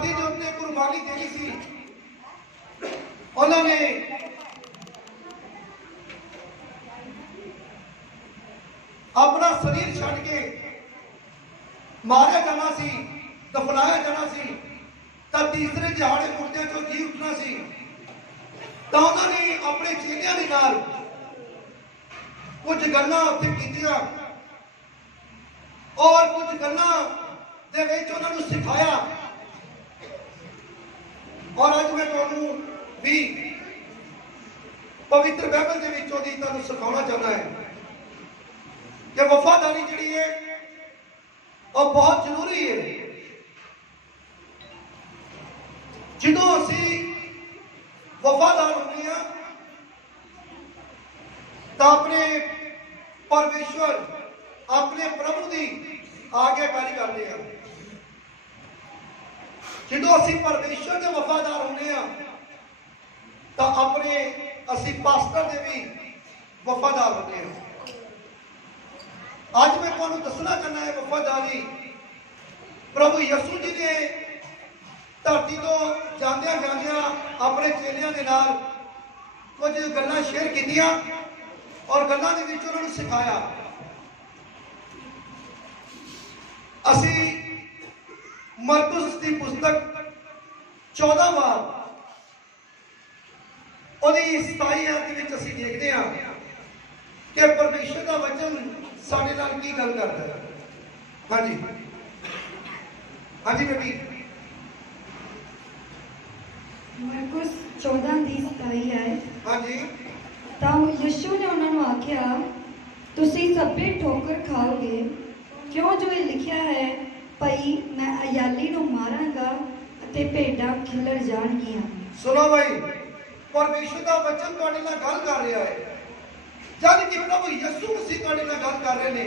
धरती के उत्ते कुर्बानी देनी सी। उन्होंने अपना शरीर छड़ के मारिया जाना सी, दफनाया जाना सी, तो तीसरे दिहाड़े मुर्दे चो जी उठना सी। तो उन्होंने अपने चेलियां दे नाल कुछ गल्लां उत्थे कीतियां और कुछ गल्लां दे विच उन्हां नूं सिखाया। और अज मैं तुहानूं भी पवित्र बाइबल दे विचों दी तुहानूं सिखाउणा चाहना है कि वफादारी जिहड़ी है और बहुत जरूरी है। ਜਦੋਂ ਅਸੀਂ वफादार होते हैं तो अपने परमेश्वर अपने प्रभु की आज्ञाकारी करते हैं। जो असी परमेश्वर के वफादार होते हैं तो अपने असी पास्टर के भी वफादार होते हैं। आज मैं तुहानूं दसना चाहना है वफादारी प्रभु यीशु जी ने धरती तो जांदियां जांदियां अपने चेलियां दे नाल कुछ गल्लां शेयर कीतियां और गल्लां दे विच उन्हां नूं सिखाया। असी मरकुस की पुस्तक 14 बाब ਉਹਦੀ 27 आयत ਦੇ ਵਿੱਚ ਅਸੀਂ ਦੇਖਦੇ ਹਾਂ ਕਿ ਪਰਮੇਸ਼ਰ ਦਾ ਵਚਨ ਸਾਡੇ ਨਾਲ ਕੀ ਗੱਲ ਕਰਦਾ ਹੈ। ਹਾਂਜੀ ਹਾਂਜੀ ਬੇਟੀ। मरकुस 14 ਦੀ 27 है। ਹਾਂਜੀ। ਤਾਂ ਯਿਸੂ ਨੇ ਉਹਨਾਂ ਨੂੰ ਆਖਿਆ, ਤੁਸੀਂ ਸਭੇ ਠੋਕਰ ਖਾਓਗੇ, ਕਿਉਂ ਜੋ ਇਹ ਲਿਖਿਆ ਹੈ, ਭਈ ਮੈਂ ਅਯਾਲੀ ਨੂੰ ਮਾਰਾਂਗਾ ਅਤੇ ਭੇਡਾਂ ਖਿੱਲਰ ਜਾਣਗੀਆਂ। ਸੁਣੋ ਭਾਈ, ਪਰਮੇਸ਼ਰ ਦਾ ਵਚਨ ਤੁਹਾਡੇ ਨਾਲ ਗੱਲ ਕਰ ਰਿਹਾ ਹੈ। ਜਦ ਕਿ ਪ੍ਰਭੂ ਯਿਸੂ ਮਸੀਹ ਤੁਹਾਡੇ ਨਾਲ ਗੱਲ ਕਰ ਰਹੇ ਨੇ।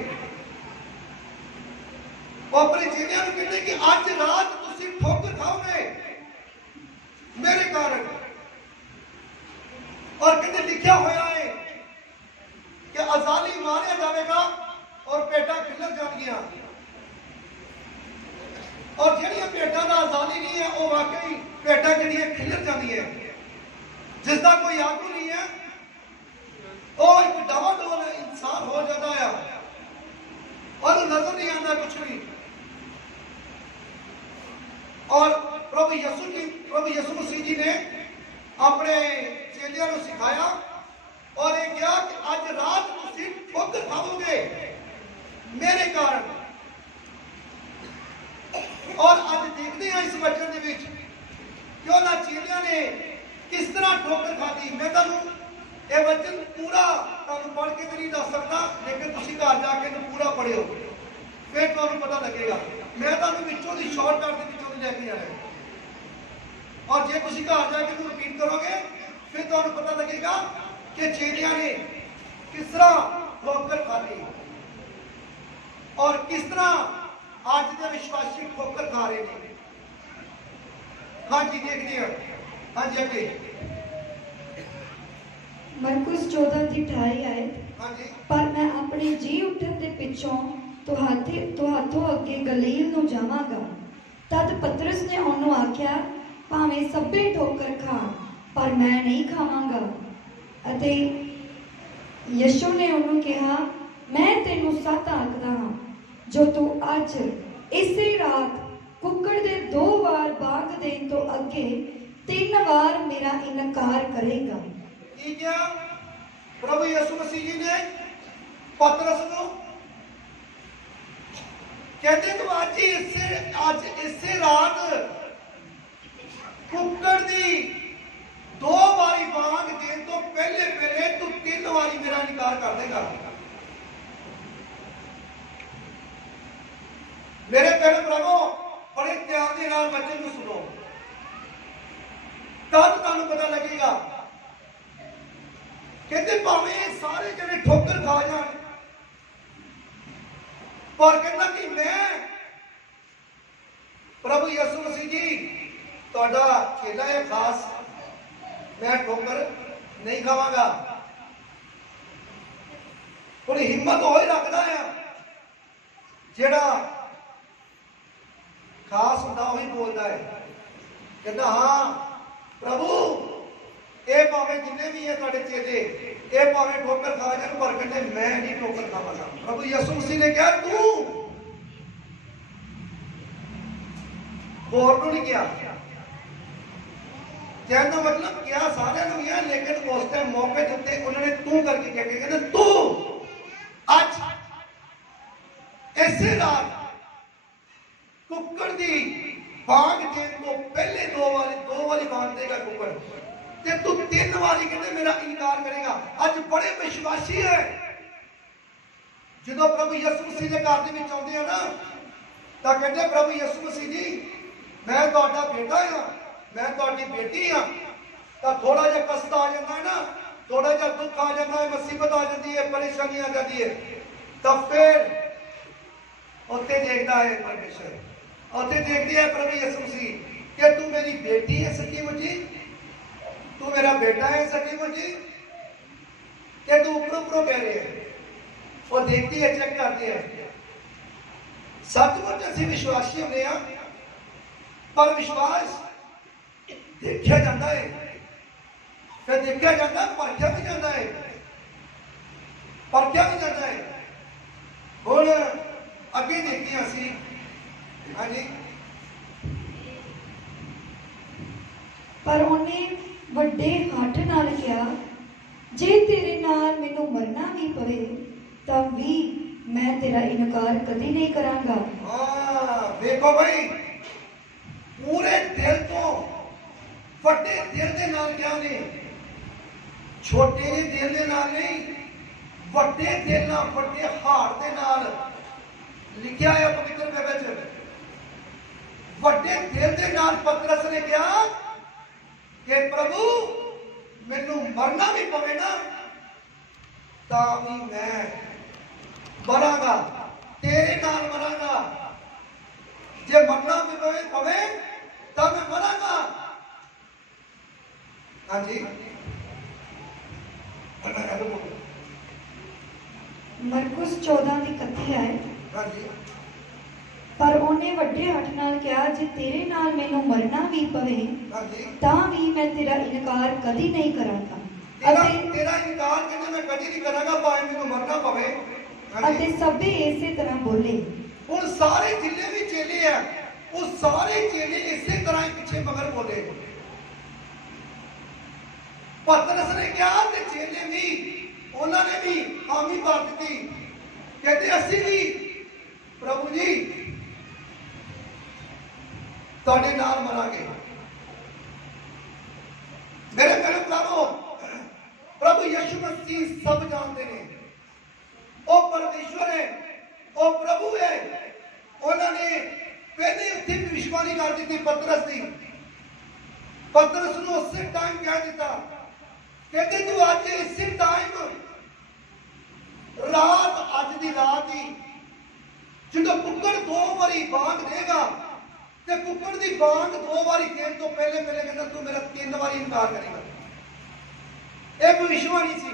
ਉਹ ਆਪਣੇ ਚੇਲਿਆਂ ਨੂੰ ਕਹਿੰਦੇ ਕਿ ਅੱਜ ਰਾਤ ਤੁਸੀਂ ਠੋਕਰ ਖਾਓਗੇ मेरे कारण। और कहते लिखा हुआ है कि अजाली मारिया जाएगा और पेटा खिलर जाएगियां। और जड़ियां पेटा का अजाली नहीं है वो वाकई पेटा जड़ियां खिलर जाती है, जिसका कोई आगू नहीं है, वो एक डावाडोल इंसान हो जाता है और नजर नहीं आता कुछ भी। और प्रभु यीशु मसीह जी ने अपने चेलियां को सिखाया और ये कहा कि आज रात तुसीं ठोकर खाओगे मेरे कारण। और आज देखते हैं इस वचन के विच कि उन्हां चेलियां ने किस तरह ठोकर खाधी। मैं तुहानूं ये वचन पूरा तुहानूं पढ़ के नहीं दस सकता, लेकिन तुसीं घर जाके पूरा पढ़ियो, फिर तुहानूं पता लगेगा। मैं तुहानूं विचों दी शॉर्टकट दे विचों दी लैके आया और जे तुसीं घर जाके रिपीट करोगे फिर तुहानूं पता लगेगा कि चेलियां ने किस तरह ठोकर खाधी और किस तरह आज के विश्वासी ठोकर खा रहे हैं। हाँ जी देखते हैं। हाँ जी अगे मरकुस 14 ਦੀ 28 है। हाँ जी। पर मैं अपने जी उठन ਦੇ ਪਿੱਛੋਂ ਤੁਹਾਥੋਂ ਅੱਗੇ ਗਲੀਲ ਨੂੰ ਜਾਵਾਂਗਾ। ਤਦ ਪਤਰਸ ਨੇ ਉਹਨੂੰ ਆਖਿਆ, ਭਾਵੇਂ ਸਭੇ ਠੋਕਰ ਖਾਣ ਪਰ ਮੈਂ ਨਹੀਂ ਖਾਵਾਂਗਾ। ਅਤੇ ਯਿਸੂ ਨੇ ਉਹਨੂੰ ਕਿਹਾ, ਮੈਂ ਤੈਨੂੰ ਸੱਚ ਆਖਦਾ ਹਾਂ, ਜੋ ਤੂੰ ਅੱਜ ਇਸੇ ਰਾਤ ਕੁੱਕੜ ਦੇ 2 ਵਾਰ ਬਾਗ ਦੇਣ ਤੋਂ ਅੱਗੇ 3 ਵਾਰ ਮੇਰਾ ਇਨਕਾਰ ਕਰੇਗਾ। ਕੀ ਕਿਹਾ ਪ੍ਰਭੂ ਯਿਸੂ ਮਸੀਹ ਜੀ ਨੇ ਪਤਰਸ ਨੂੰ? कहते तू आज इसे रात कुक्कड़ दी 2 बारी बांग देन तो पहले तू 3 बारी मेरा इनकार कर देगा। मेरे प्यारे प्रभु बड़े ध्यान के नाल वचन को सुनो, तब तुहानूं पता लगेगा। कहते भावें सारे जने ठोकर खा जाए पर कहना कि मैं प्रभु यीशु मसीह जी तुहाडा चेला है खास, मैं ठोकर नहीं खावांगा। थोड़ी हिम्मत हो ही रखता है, जेड़ा खास होता वही बोलता है। कहता हाँ प्रभु ये भावे जिन्ने भी है तुहाडे चेले ये भावे ठोकर खा जान पर कहते मैं नहीं ठोकर खावांगा। प्रभु यीशु मसीह ने कहा तू होर नूं नहीं कहा, कहने का मतलब क्या सारे नूं गया, लेकिन उस टाइम मौके के उत्ते उन्होंने तू करके कह के कहते तू अज इसे रात कुक्कड़ दी बांग देने को पहले दो वाली बांग देगा कुक्कड़ ते तू 3 वारी कहते मेरा इनकार करेगा। अज बड़े विश्वासी है जो प्रभु यीशु मसीह के घर दे विच आउंदे हैं ना तां कहते प्रभु यीशु मसीह जी मैं तुहाडा बेटा हाँ, मैं तुहाडी बेटी हाँ, तां थोड़ा जिहा कष्ट आ जाता है ना, थोड़ा जिहा दुख आ जाता है, मुसीबत आ जाती है, परेशानी आ जाती है, तब फिर उत्थे देखता है परमेश्वर, उत्थे देखती है प्रभु यीशु मसीह कि तू मेरी बेटी है सच्ची मुझी, तू मेरा बेटा है सच्ची मुझी, कि तू ऊपर कह रहे है। और देखती है, चेक करती है, सचमुच असीं विश्वासी होंदे आ, पर विश्वास देखा जाता है, फिर देखा जाता है, परखिया भी जाता है, परखिया भी जाता है। हुण अगे देखते हैं असीं, हाँ जी। पर उन्हें ਵੱਡੇ ਹੱਠ ਨਾਲ ਕਿਹਾ ਜੇ ਤੇਰੇ ਨਾਲ ਮੈਨੂੰ ਮਰਨਾ ਵੀ ਪਵੇ ਤਾਂ ਵੀ ਮੈਂ ਤੇਰਾ ਇਨਕਾਰ ਕਦੀ ਨਹੀਂ ਕਰਾਂਗਾ। हाँ देखो भाई पूरे दिल तो ਵੱਡੇ ਦਿਲ ਦੇ ਨਾਲ ਕਿਹਾ ਨੇ, ਛੋਟੇ ਜਿਹੇ ਦਿਲ ਦੇ ਨਾਲ ਨਹੀਂ, ਵੱਡੇ ਦਿਲ ਨਾਲ, ਵੱਡੇ ਹਾਰਟ ਦੇ ਨਾਲ ਲਿਖਿਆ ਹੈ ਪਵਿੱਤਰ ਬਾਈਬਲ ਵਿੱਚ। ਵੱਡੇ ਦਿਲ ਦੇ ਨਾਲ ਪਤਰਸ ਨੇ ਕਿਹਾ कि प्रभु मैनू मरना भी पवे ना तां भी मैं मरांगा, तेरे नाल मरांगा, जे मरना भी पवे तां मैं मरांगा। हाँ जी ਮਰकुस 14 ਦੀ ਕਥਾ ਹੈ। हाँ जी ਪਰ ਉਹਨੇ ਵੱਡੇ ਹੱਠ ਨਾਲ ਕਿਹਾ ਜੇ ਤੇਰੇ ਨਾਲ ਮੈਨੂੰ ਮਰਨਾ ਵੀ ਪਵੇ हाँ जी ਤਾਂ ਵੀ ਮੈਂ ਤੇਰਾ ਇਨਕਾਰ ਕਦੀ ਨਹੀਂ ਕਰਾਂਗਾ। तेरा इनकार कहते मैं कभी नहीं करांगा भावे मैनू मरना पवे। हाँ जी ਅਤੇ ਸਭੇ ਇਸੇ ਤਰ੍ਹਾਂ ਬੋਲੇ। ਹੁਣ ਸਾਰੇ ਜਿੰਨੇ ਵੀ ਚੇਲੇ ਆ ਉਹ ਸਾਰੇ ਚੇਲੇ ਇਸੇ ਤਰ੍ਹਾਂ ਹੀ ਪਿੱਛੇ ਮਗਰ ਬੋਲੇ। ਪਤਰਸ ਨੇ ਕਿਹਾ ਤੇ ਚੇਲੇ ਵੀ ਉਹਨਾਂ ਨੇ ਵੀ ਹਾਮੀ ਭਰ ਦਿੱਤੀ, ਕਹਿੰਦੇ ਅਸੀਂ ਵੀ ਪ੍ਰਭੂ ਜੀ ਤੁਹਾਡੇ ਨਾਲ ਮਰਾਂਗੇ। ਮੇਰੇ ਪਿਆਰੇ ਭਰਾਵੋ, ਪ੍ਰਭੂ ਯਿਸੂ ਮਸੀਹ ਸਭ ਜਾਣਦੇ ਨੇ, ਉਹ ਪਰਮੇਸ਼ਵਰ ਹੈ, ਉਹ ਪ੍ਰਭੂ ਹੈ। ਉਹਨਾਂ ਨੇ ਪਹਿਲੇ ਉੱਥੇ ਵੀ ਵਿਸ਼ਵਾਸ ਕਰ ਦਿੱਤੀ ਪਤਰਸ ਦੀ। ਪਤਰਸ ਨੂੰ ਉਸੇ ਟਾਈਮ ਕਹਿ ਦਿੱਤਾ, ਕਹਿੰਦੇ ਤੂੰ ਅੱਜ ਇਸੇ ਟਾਈਮ ਰਾਤ, ਅੱਜ ਦੀ ਰਾਤ ਹੀ ਜਦੋਂ ਕੁੱਕੜ 2 ਵਾਰੀ ਬਾਂਗ ਦੇਗਾ ਤੇ ਕੁੱਕੜ ਦੀ ਬਾਂਗ 2 ਵਾਰੀ ਦੇਣ ਤੋਂ ਪਹਿਲੇ ਕਹਿੰਦਾ ਤੂੰ ਮੇਰਾ 3 ਵਾਰੀ ਇਨਕਾਰ ਕਰੇਗਾ। ਇਹ ਭਵਿੱਖਬਾਣੀ ਸੀ।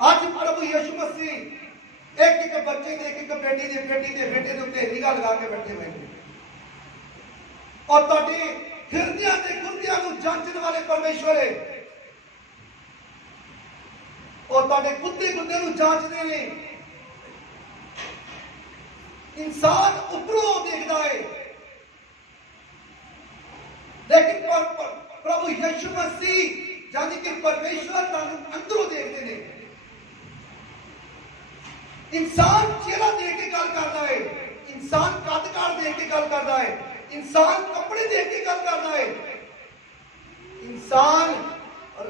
ਅੱਜ ਪ੍ਰਭੂ ਯਿਸੂ ਮਸੀਹ ਇੱਕ ਬੱਚੇ ਦੇ, ਇੱਕ ਬੇਟੀ ਦੇ, ਬੇਟੇ ਦੇ ਉੱਤੇ ਨਿਗਾਹ ਲਗਾ ਕੇ ਬੈਠੇ ਹੋਏ ਨੇ। ਔਰ ਤੁਹਾਡੇ ਹਿਰਦਿਆਂ ਤੇ ਗੁਰਦਿਆਂ ਨੂੰ ਜਾਂਚਣ ਵਾਲੇ ਪਰਮੇਸ਼ਵਰ ਹੈ। ਔਰ ਤੁਹਾਡੇ ਗੁੱਦੇ ਨੂੰ ਜਾਂਚਦੇ ਨੇ। इंसान उपरों देखता है, लेकिन प्रभु यीशु मसीह यानी कि परमेश्वर अंदरों देखते हैं। इंसान चेहरा देख के गल करता है, इंसान कद-काठ देख के गल करता है, इंसान कपड़े देख के गल करता है, इंसान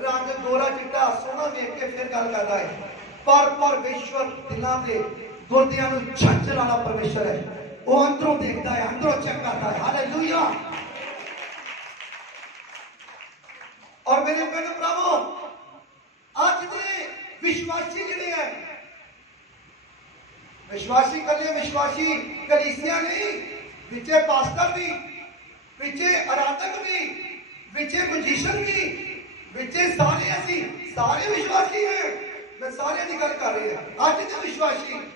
रंग गोरा चिट्टा सोना देख के फिर गल करता है। पर परमेश्वर दिलों के गुरदियां नूं छांचण वाला परमेश्वर है। वो अंदरों देखता है, अंदरों चेक करता है। हालेलुया। और मेरे प्यारे भरावो, आज दे विश्वासी जिहड़े हैं, विश्वासी कल्ले विश्वासी कलीसिया नहीं, विचे पास्टर भी, विचे आराधक भी, विचे म्यूजिशियन भी, विचे सारे असी सारे विश्वासी हैं। मैं सारे की गल कर रही हूं। आज दे विश्वासी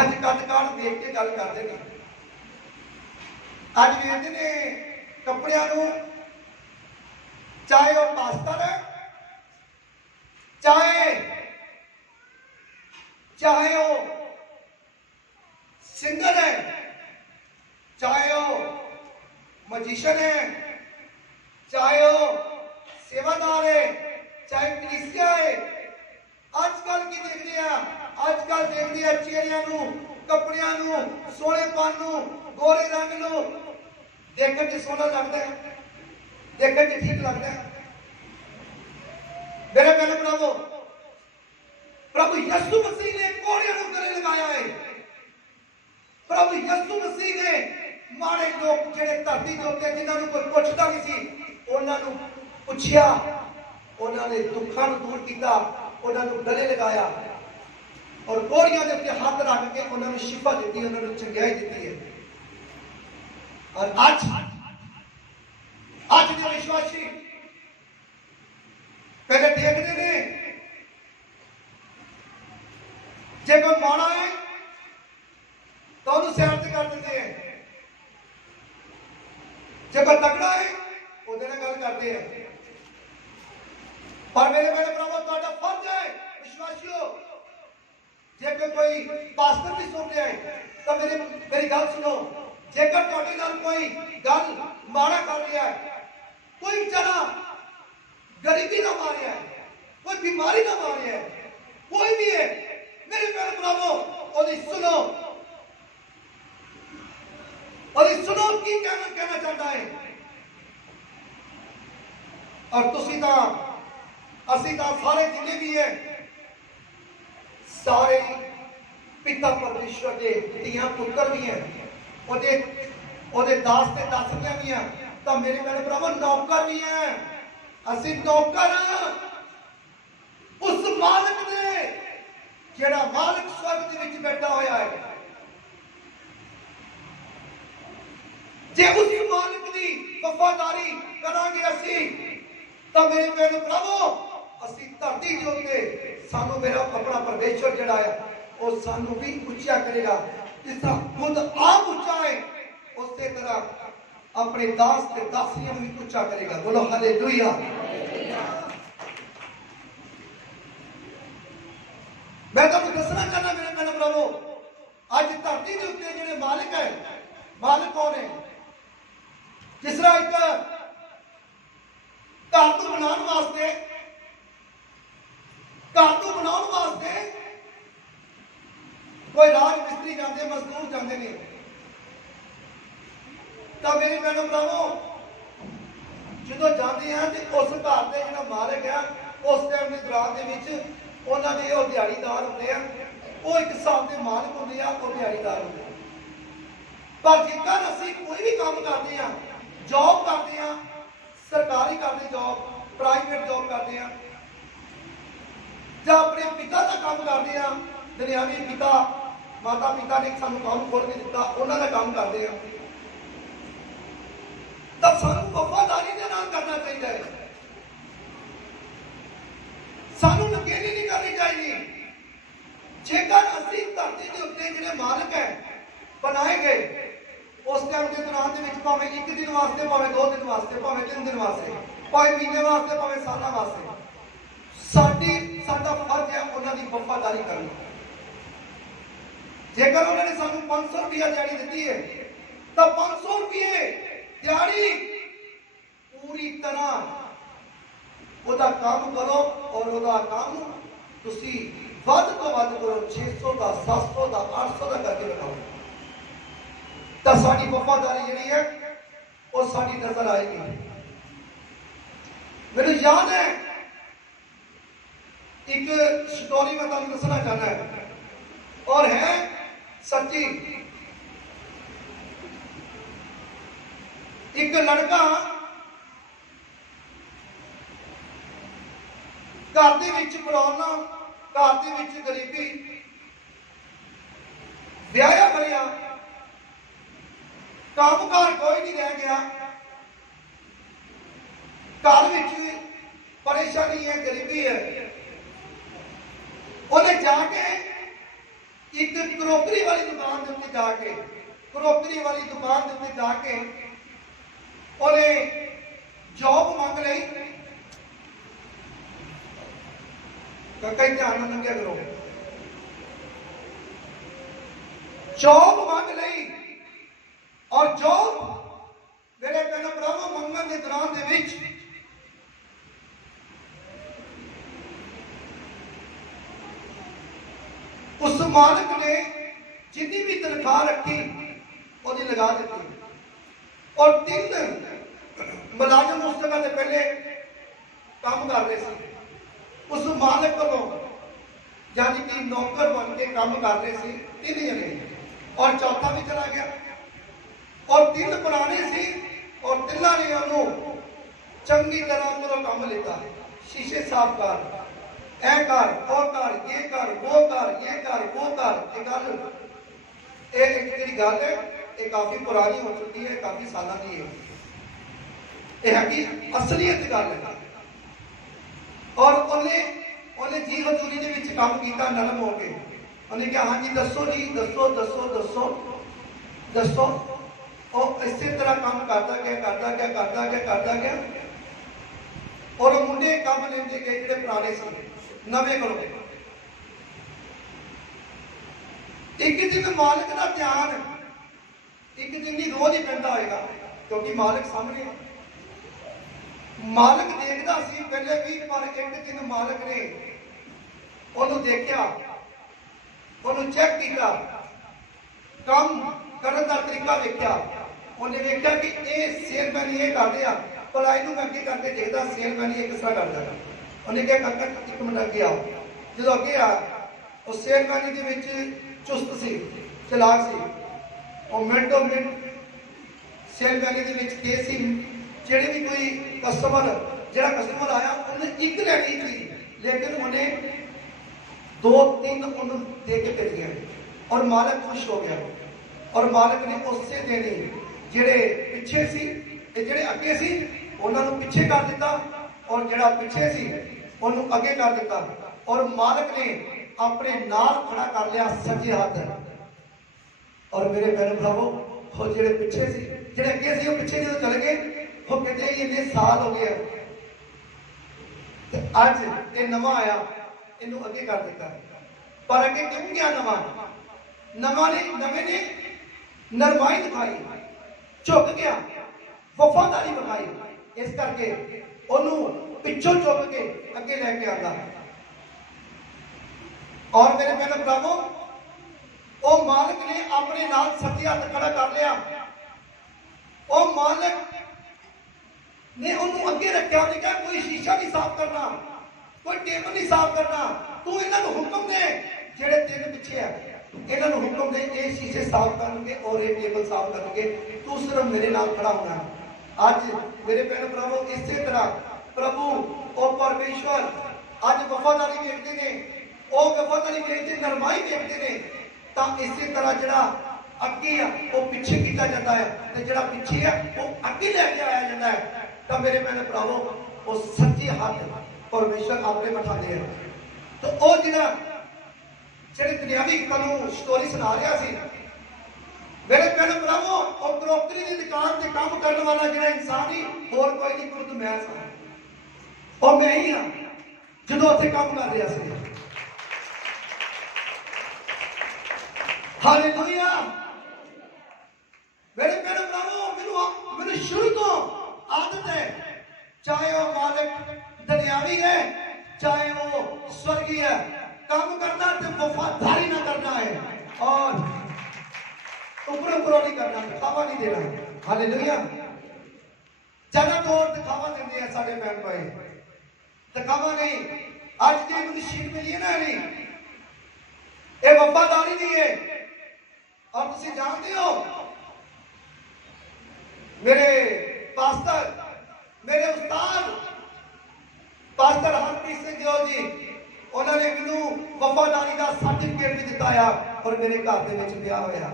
ਅੱਜ ਕੱਦ ਕਾਠ ਦੇਖ ਕੇ ਗੱਲ ਕਰਦੇ ਨੇ। ਅੱਜ ਵੇਚਦੇ ਨੇ ਕੱਪੜਿਆਂ ਨੂੰ, ਚਾਹੇ ਉਹ ਪਾਸਟਰ ਹੈ, ਚਾਹੇ ਉਹ सिंगर है, चाहे वो मजिशियन है, चाहे वो सेवादार है, चाहे कलीसिया है। आजकल की देखते हैं, आजकल देखते हैं चेहरिया कपड़िया सोहनेपन गोरे रंग देखने से सोहना लगता है, देखने से ठीक लगता है। मेरे पहले प्रभु यीशु मसीह ने कोड़िया गले लगाया है। प्रभु यीशु मसीह ने माड़े लोग जेड़े धरती के उत्ते जिन्होंने कोई पुछदा नहीं सी, उन्होंने पुछया, उन्होंने दुखों को दूर किया, उन्होंने गले लगाया और कोड़ियां के उत्ते हाथ रख के उन्होंने शिफा दी, उन्होंने चंगाई दी है। और आज के विश्वासी पहले देखते हैं, जे कोई माड़ा है तो उन्हें सैर से कर देते हैं, जब तगड़ा है उहदे नाल गल करते हैं। पर मेरे मेरे प्रभु तुहाडा फर्ज है विश्वासियों, जेकर कोई पास्टर भी सुन रहा है तो मेरी गल सुनो, जेकर तुहाडे नाल कोई गल माड़ा कर रहा है, कोई बेचारा गरीबी ना मार रहा है, कोई बीमारी ना मार रहा है, कोई भी है, मेरे मेरे प्रभु ओदी सुनो और सुनो की कहना चाहता है। और तुसी ता असी ता सारे जिन्ने भी है सारे पिता परमेश्वर के धीआं पुत्र भी है, ओदे दास ते दासियां भी हैं, तो मेरे मेरे प्रभु नौकर भी हैं। असी नौकर उस मालिक दे जेड़ा मालिक स्वर्ग दे विच बैठा होया है। जे उस मालिक की वफादारी करांगे असी, तो मेरे प्यारे प्रभु असी धरती के उत्ते सानू मेरा अपना परमेश्वर जिहड़ा है वो सानू भी उच्चा करेगा, जिस तरह खुद आप उच्चा है उसी तरह अपने दास ते दासियों भी उच्चा करेगा। बोलो हालेलुया। मैं तुहानू दसना चाहना मेरे प्यारे प्रभु, अज धरती के उत्ते जिहड़े मालिक है, मालिक कौन है? जिस तरह एक घर को बनाने वास्ते कोई राज मिस्त्री जाते, मजदूर जाते नहीं, तो मेरे मैडम प्रभु जो जाते हैं तो उस घर के जो मालिक है उस टाइम के दौरान उन्होंने वो दिहाड़ीदार होंगे हैं, वो एक हिसाब के मालिक होंगे हैं, वो दिहाड़ीदार होंगे। पर जेकर असी कोई भी काम करते हैं, जॉब करते हैं, सरकारी करते जॉब, प्राइवेट जॉब करते हैं, या अपने पिता का काम करते हैं, दुनियावी पिता माता पिता ने सानू काम खोल के दिता, उन्होंने काम करते हैं, तब सानू वफादारी के नाल करना चाहिए, सानू नकेली नहीं करनी चाहिए। जेकर असी धरती के उत्ते जिहड़े मालिक है बनाए गए उस टाइम के दौरान भावें एक दिन वास्ते, भावें 2 दिन वास्ते, भावें 3 दिन वास्ते, भावें महीने वास्ते, भावें साल वास्ते, साडा फर्ज है उन्होंने वफादारी करनी। जेकर उन्होंने सानू 500 रुपया दिहाड़ी दी है तो 500 रुपये दिहाड़ी पूरी तरह ਉਹਦਾ काम करो और ਉਹਦਾ काम तुसी ਵੱਧ ਤੋਂ ਵੱਧ करो, 600 ਦਾ 700 ਦਾ 800 ਦਾ करके लगाओ, तो साड़ी वफादारी जी है वो साड़ी नजर आएगी। मेरे याद है एक स्टोरी मैं तुम दसना चाहना है और है सच्ची। एक लड़का घर दे विच पड़ौना, घर दे विच गरीबी, ब्याया भरिया, कामकार कोई नहीं रह गया, घर विच परेशानी है, गरीबी है। उन्हें जाके एक क्रॉकरी वाली दुकान के उत्ते जाके ਕਰੋਕਰੀ ਵਾਲੀ ਦੁਕਾਨ ਦੇ ਉੱਤੇ ਜਾ ਕੇ ਉਹਨੇ ਜੌਬ ਮੰਗ ਲਈ। ਕਾਕਾ ਧਿਆਨ ਨਾਲ ਲੰਘਿਆ ਕਰੋ। जॉब मांग ली और जॉब मेरे भैन भरावों मंगन के दौरान दे विच उस मालिक ने जितनी भी तनख्वाह रखी वो लगा दी और 3 मुलाजम उस जगह से पहले काम कर रहे थे। उस मालिक को यानी कि नौकर बन के काम कर रहे थे 3 जने और चौथा भी चला गया और 3 पुराने सी और 3 ने उन्होंने चंगी तरह को काम लेता। शीशे साफ कर, ऐ कर, वो कर, ये कर, वो कर, ये कर, वो कर। एक गल है ये काफी पुरानी हो चुकी है, काफी साल की है, ये है कि असलियत गल है। और उन्हें जी हजूरी के विच काम किया नरम हो के। उन्हें कहा हाँ जी दसो जी, दसो दसो दसो दसो। और इसी तरह काम करता गया करता गया करता गया करता गया और मुंडे काम लेंदे गए जो पुराने से नवे को। एक दिन मालिक का ध्यान एक दिन नहीं रोज ही पैदा होएगा क्योंकि मालिक सामने है। मालिक देखता सी पहले भी, पर एक दिन मालिक ने उन्होंने देखा, उन्होंने चेक किया, काम करने का तरीका देखा। उन्हें देखा कि ये सेलमैन ये करते हैं, पर इनू मैं अगे करके देखता सेलमैन ये किस तरह करता है। उन्हें क्या करता एक मिनट अगे आओ। जो अगे आया उस सेलमैन के चुस्त सी, चलाक सी। और मिनटों मिनट सेलमैन के सी जेड़े भी कोई कस्टमर जो कस्टमर आया उन्हें एक लैनी थी, लेकिन उन्हें 2-3 उन्होंने दे के भेज गया और मालिक खुश हो गया। और मालिक ने उस दिन ही जेड़े पिछे सी जेड़े अगे सी उन्होंने पीछे कर दिता और जेड़ा पीछे सी उन्होंने अगे कर दिता। और मालिक ने अपने नाल खड़ा कर लिया सज्जे हाथ। और मेरे बहन भरावो वो जेड़े पीछे सी जेड़े अगे सी वो पीछे जो चले गए, वो कहते इन्ने साल हो गए अज ये नवा आया इनू अगे कर दिता। पर अगे क्यों गया नवा ने नरमाई दिखाई, झुक गया, वफादारी दिखाई। इस करके उन्होंने पिछों चुक के अगे लैके आता। और मेरे बहन भरावो वो मालिक ने अपने नाल सज्जे हाथ खड़ा कर लिया। वो मालिक ने उन्होंने अगे रखा, उन्हें कहा कोई शीशा नहीं साफ करना, कोई टेबल नहीं साफ करना, तू इन्होंने हुक्म दे जेड़े 3 पिछे है इन्होंने हुक्म दे ये शीशे साफ करके और ये टेबल साफ करके, तू सिर्फ मेरे नाल खड़ा होना। आज मेरे बहन भरावो इसी तरह प्रभु और परमेश्वर आज वफादारी देखते हैं, वो वफादारी देखते नरमाई देखते हैं। तो इसी तरह जरा अगे है वो पिछे किया जाता है, तो जरा पिछे है वो अगे लैके आया जाता है। तो मेरे बहन भरावो वो सच्चे हाथ परमेश्वर आपने बिठाते हैं। तो वो जरा जेड़ी दुनियावी कानून स्टोरी सुना रहा सी मेरे बहन भरावो और क्रोकरी की दुकान से काम करने वाला जो इंसान ही और कोई नहीं, खुद मैं सा और मैं ही हाँ जो उत्थे काम कर रहा सी। हालेलुया। मेरे बहन भरावो मैंने शुरू तो आदत है, चाहे वो मालिक दुनियावी है चाहे वो स्वर्गीय है, काम करना तो वफादारी ना करना है और ऊपर नहीं करना, दिखावा नहीं देना। हालेलुया। ज्यादा तौर दिखावा देते हैं साढ़े बहन भाई, दिखावा नहीं। आज की मुशीबत मिली है ना, नहीं ये वफादारी नहीं है। और तुम जानते हो मेरे पास्टर मेरे उस्ताद पास्टर हरप्रीत सिंह जो जी उन्होंने मैनू वफादारी का सर्टिफिकेट भी दिता और मेरे घर के ब्याह होया